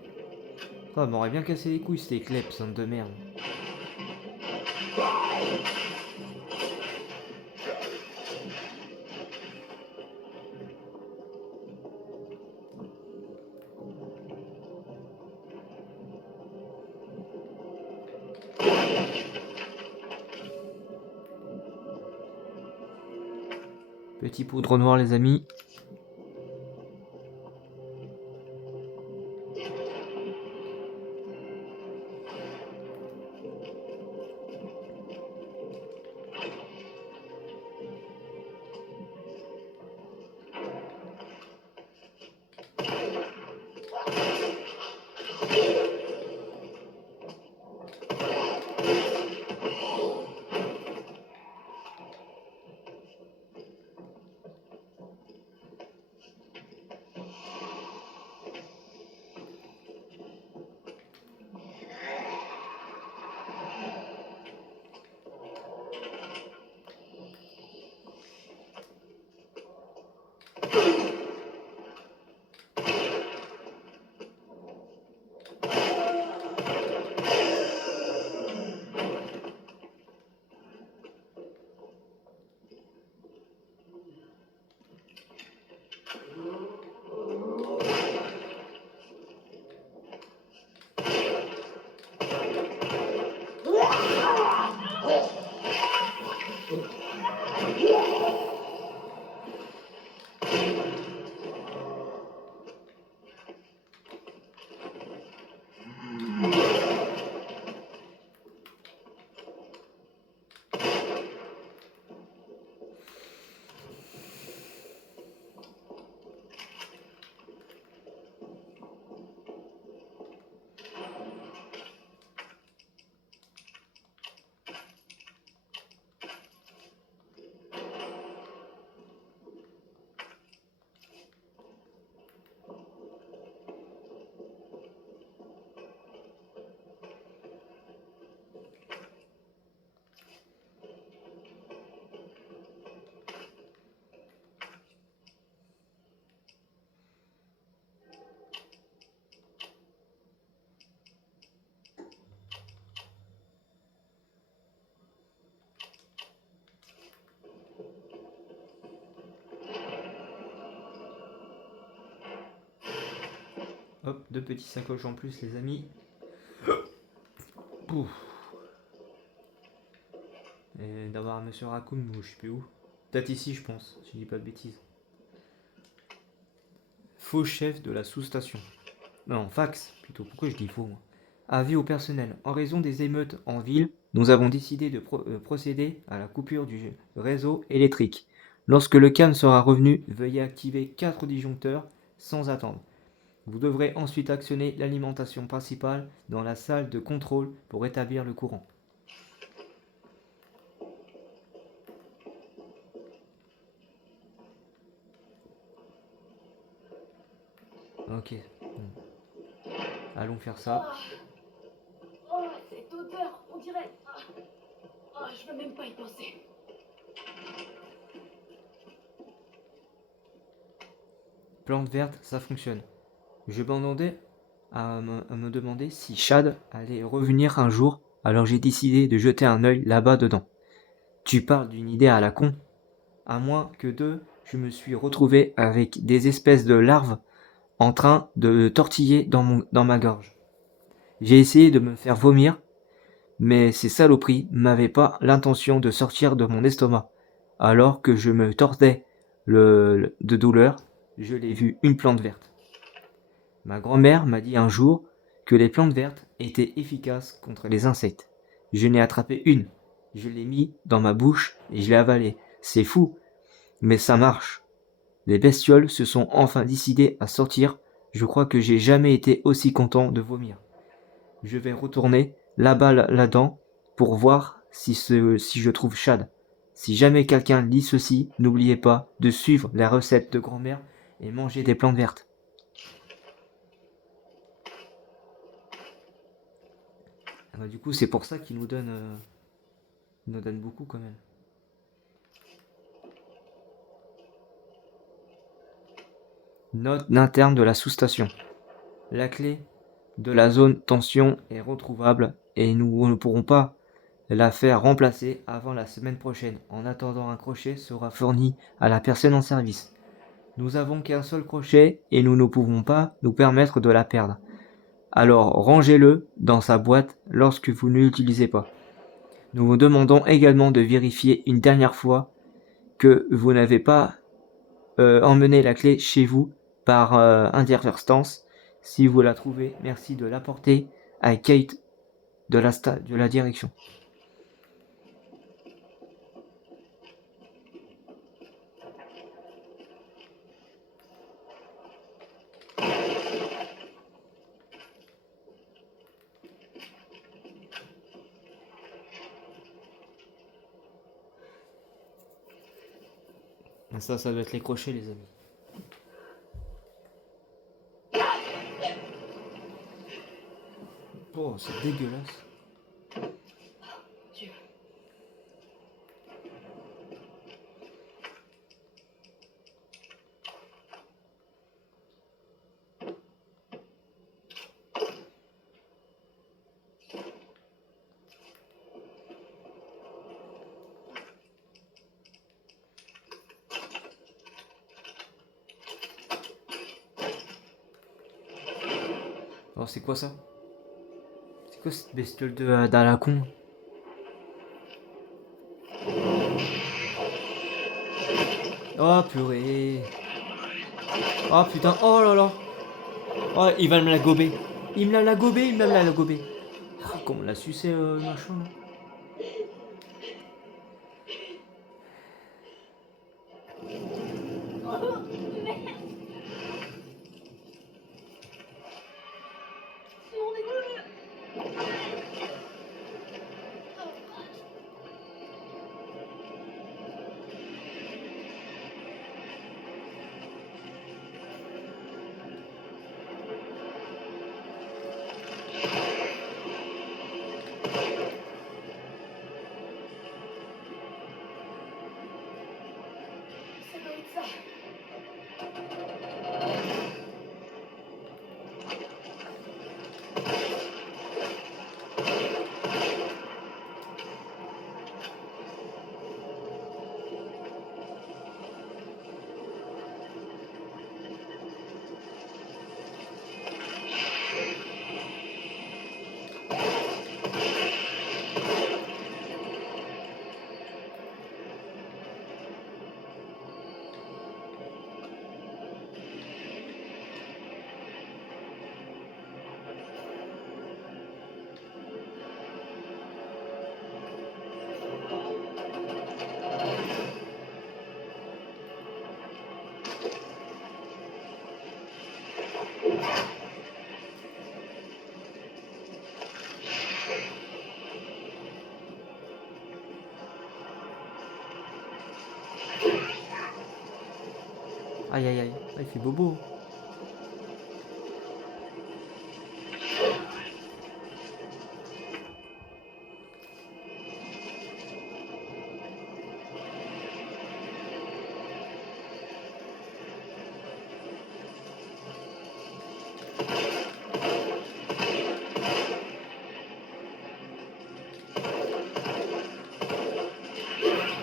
ça m'aurait bien cassé les couilles ces kleps, bande de merde. Petit poudre noir les amis. Hop, 2 petits sacoches en plus, les amis. Pouf. Et d'avoir un monsieur Raccoon, je sais plus où. Peut-être ici, je pense, si je dis pas de bêtises. Faux chef de la sous-station. Non, fax, plutôt. Pourquoi je dis faux, moi? Avis au personnel. En raison des émeutes en ville, nous avons décidé de procéder à la coupure du réseau électrique. Lorsque le calme sera revenu, veuillez activer 4 disjoncteurs sans attendre. Vous devrez ensuite actionner l'alimentation principale dans la salle de contrôle pour rétablir le courant. Ok. Bon. Allons faire ça. Oh, cette odeur, on dirait. Je veux même pas y penser. Plante verte, ça fonctionne. Je m'attendais à me demander si Chad allait revenir un jour, alors j'ai décidé de jeter un œil là-bas dedans. Tu parles d'une idée à la con. À moins que je me suis retrouvé avec des espèces de larves en train de tortiller dans ma gorge. J'ai essayé de me faire vomir, mais ces saloperies m'avaient pas l'intention de sortir de mon estomac. Alors que je me tordais de douleur, je l'ai vu une plante verte. Ma grand-mère m'a dit un jour que les plantes vertes étaient efficaces contre les insectes. Je n'ai attrapé une, je l'ai mis dans ma bouche et je l'ai avalée. C'est fou, mais ça marche. Les bestioles se sont enfin décidées à sortir. Je crois que j'ai jamais été aussi content de vomir. Je vais retourner là-bas là-dedans pour voir si je trouve Chad. Si jamais quelqu'un lit ceci, n'oubliez pas de suivre la recette de grand-mère et manger des plantes vertes. Ah bah, du coup, c'est pour ça qu'il nous donne beaucoup quand même. Note interne de la sous-station. La clé de la zone tension est retrouvable et nous ne pourrons pas la faire remplacer avant la semaine prochaine. En attendant, un crochet sera fourni à la personne en service. Nous avons qu'un seul crochet et nous ne pouvons pas nous permettre de la perdre. Alors rangez-le dans sa boîte lorsque vous ne l'utilisez pas. Nous vous demandons également de vérifier une dernière fois que vous n'avez pas emmené la clé chez vous par interstance. Si vous la trouvez, merci de l'apporter à Kate de la direction. Ça doit être les crochets, les amis. Oh, c'est dégueulasse. Dieu. Oh, c'est quoi ça? C'est quoi cette bestiole d'à la con? Oh purée. Oh putain, oh là là. Oh, il va me la gober. Il me l'a gobé, il me l'a gobé. Oh, comment on l'a sucé le machin là. Ça doit être ça. Aïe aïe aïe. Ah, il fait bobo.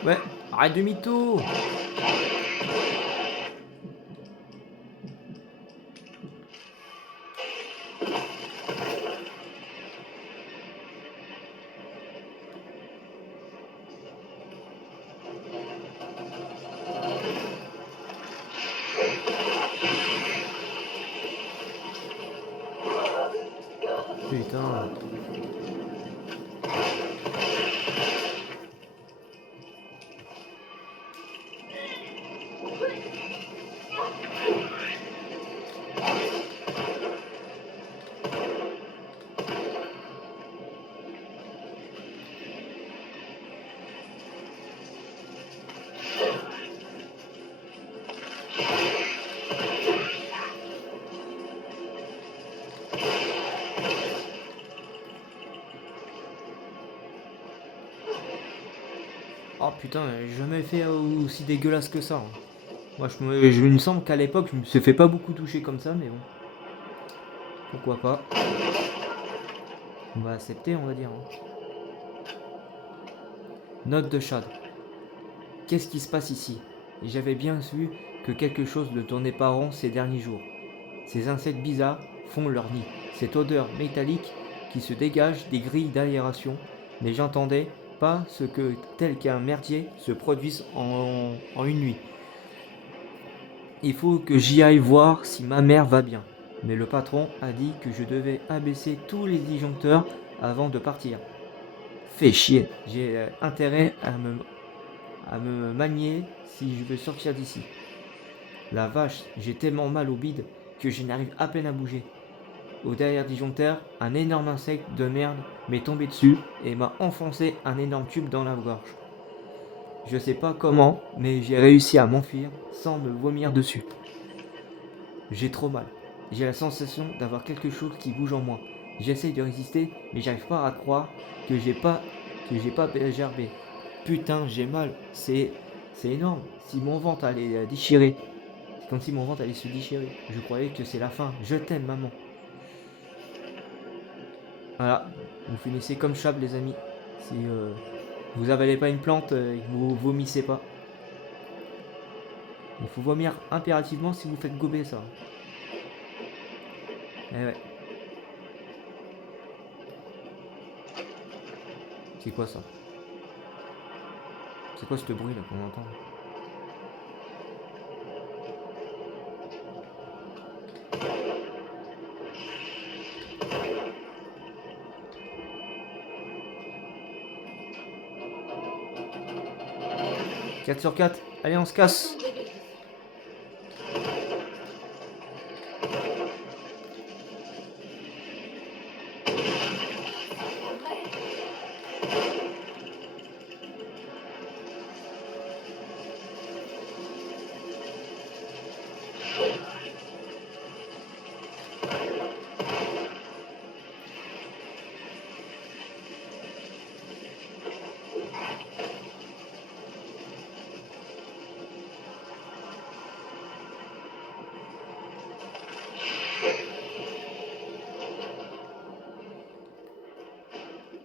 Ouais, arrête de mytho. Putain. Oh putain, j'ai jamais fait aussi dégueulasse que ça, hein. Moi, je me semble qu'à l'époque, je me suis fait pas beaucoup toucher comme ça, mais bon. Pourquoi pas. On va accepter, on va dire, hein. Note de Chad. Qu'est-ce qui se passe ici? Et j'avais bien vu que quelque chose ne tournait pas rond ces derniers jours. Ces insectes bizarres font leur nid. Cette odeur métallique qui se dégage des grilles d'aération. Mais j'entendais pas ce que, tel qu'un merdier, se produise en une nuit. Il faut que j'y aille voir si ma mère va bien. Mais le patron a dit que je devais abaisser tous les disjoncteurs avant de partir. Fais chier. J'ai intérêt à me manier si je veux sortir d'ici. La vache, j'ai tellement mal au bide que je n'arrive à peine à bouger. Au derrière disjoncteur, un énorme insecte de merde m'est tombé dessus et m'a enfoncé un énorme tube dans la gorge. Je sais pas comment, mais j'ai réussi à m'enfuir sans me vomir dessus. J'ai trop mal. J'ai la sensation d'avoir quelque chose qui bouge en moi. J'essaye de résister, mais j'arrive pas à croire que j'ai pas gerbé. Putain, j'ai mal. C'est énorme. Si mon ventre allait déchirer. C'est comme si mon ventre allait se déchirer. Je croyais que c'est la fin. Je t'aime, maman. Voilà. Vous finissez comme Chab, les amis. Si vous avalez pas une plante et que vous vomissez pas. Il faut vomir impérativement si vous faites gober ça. Eh ouais. C'est quoi ça? C'est quoi ce bruit là qu'on entend? « 4 sur 4, allez on se casse.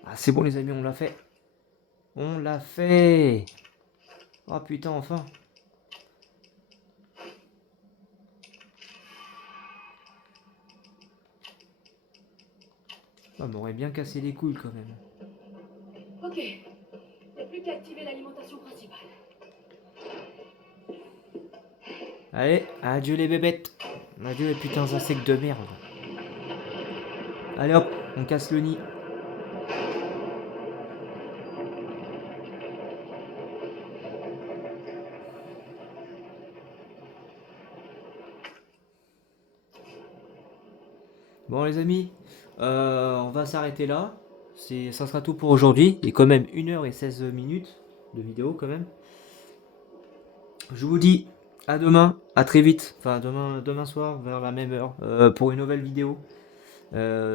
Ah, c'est bon les amis, on l'a fait. On l'a fait. Oh putain, enfin. Ah, m'aurait bien cassé les couilles quand même. Ok. Il n'y a plus qu'à activer l'alimentation principale. Allez, adieu les bébêtes. Adieu les putains d'insectes de merde. Allez hop, on casse le nid. Bon les amis, on va s'arrêter là. Ça sera tout pour aujourd'hui. Et quand même 1h16 de vidéo quand même. Je vous dis À demain, à très vite. Enfin, demain soir, vers la même heure, pour une nouvelle vidéo.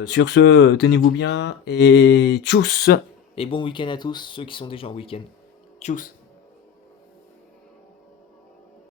Sur ce, tenez-vous bien et tchuss! Et bon week-end à tous, ceux qui sont déjà en week-end. Tchuss!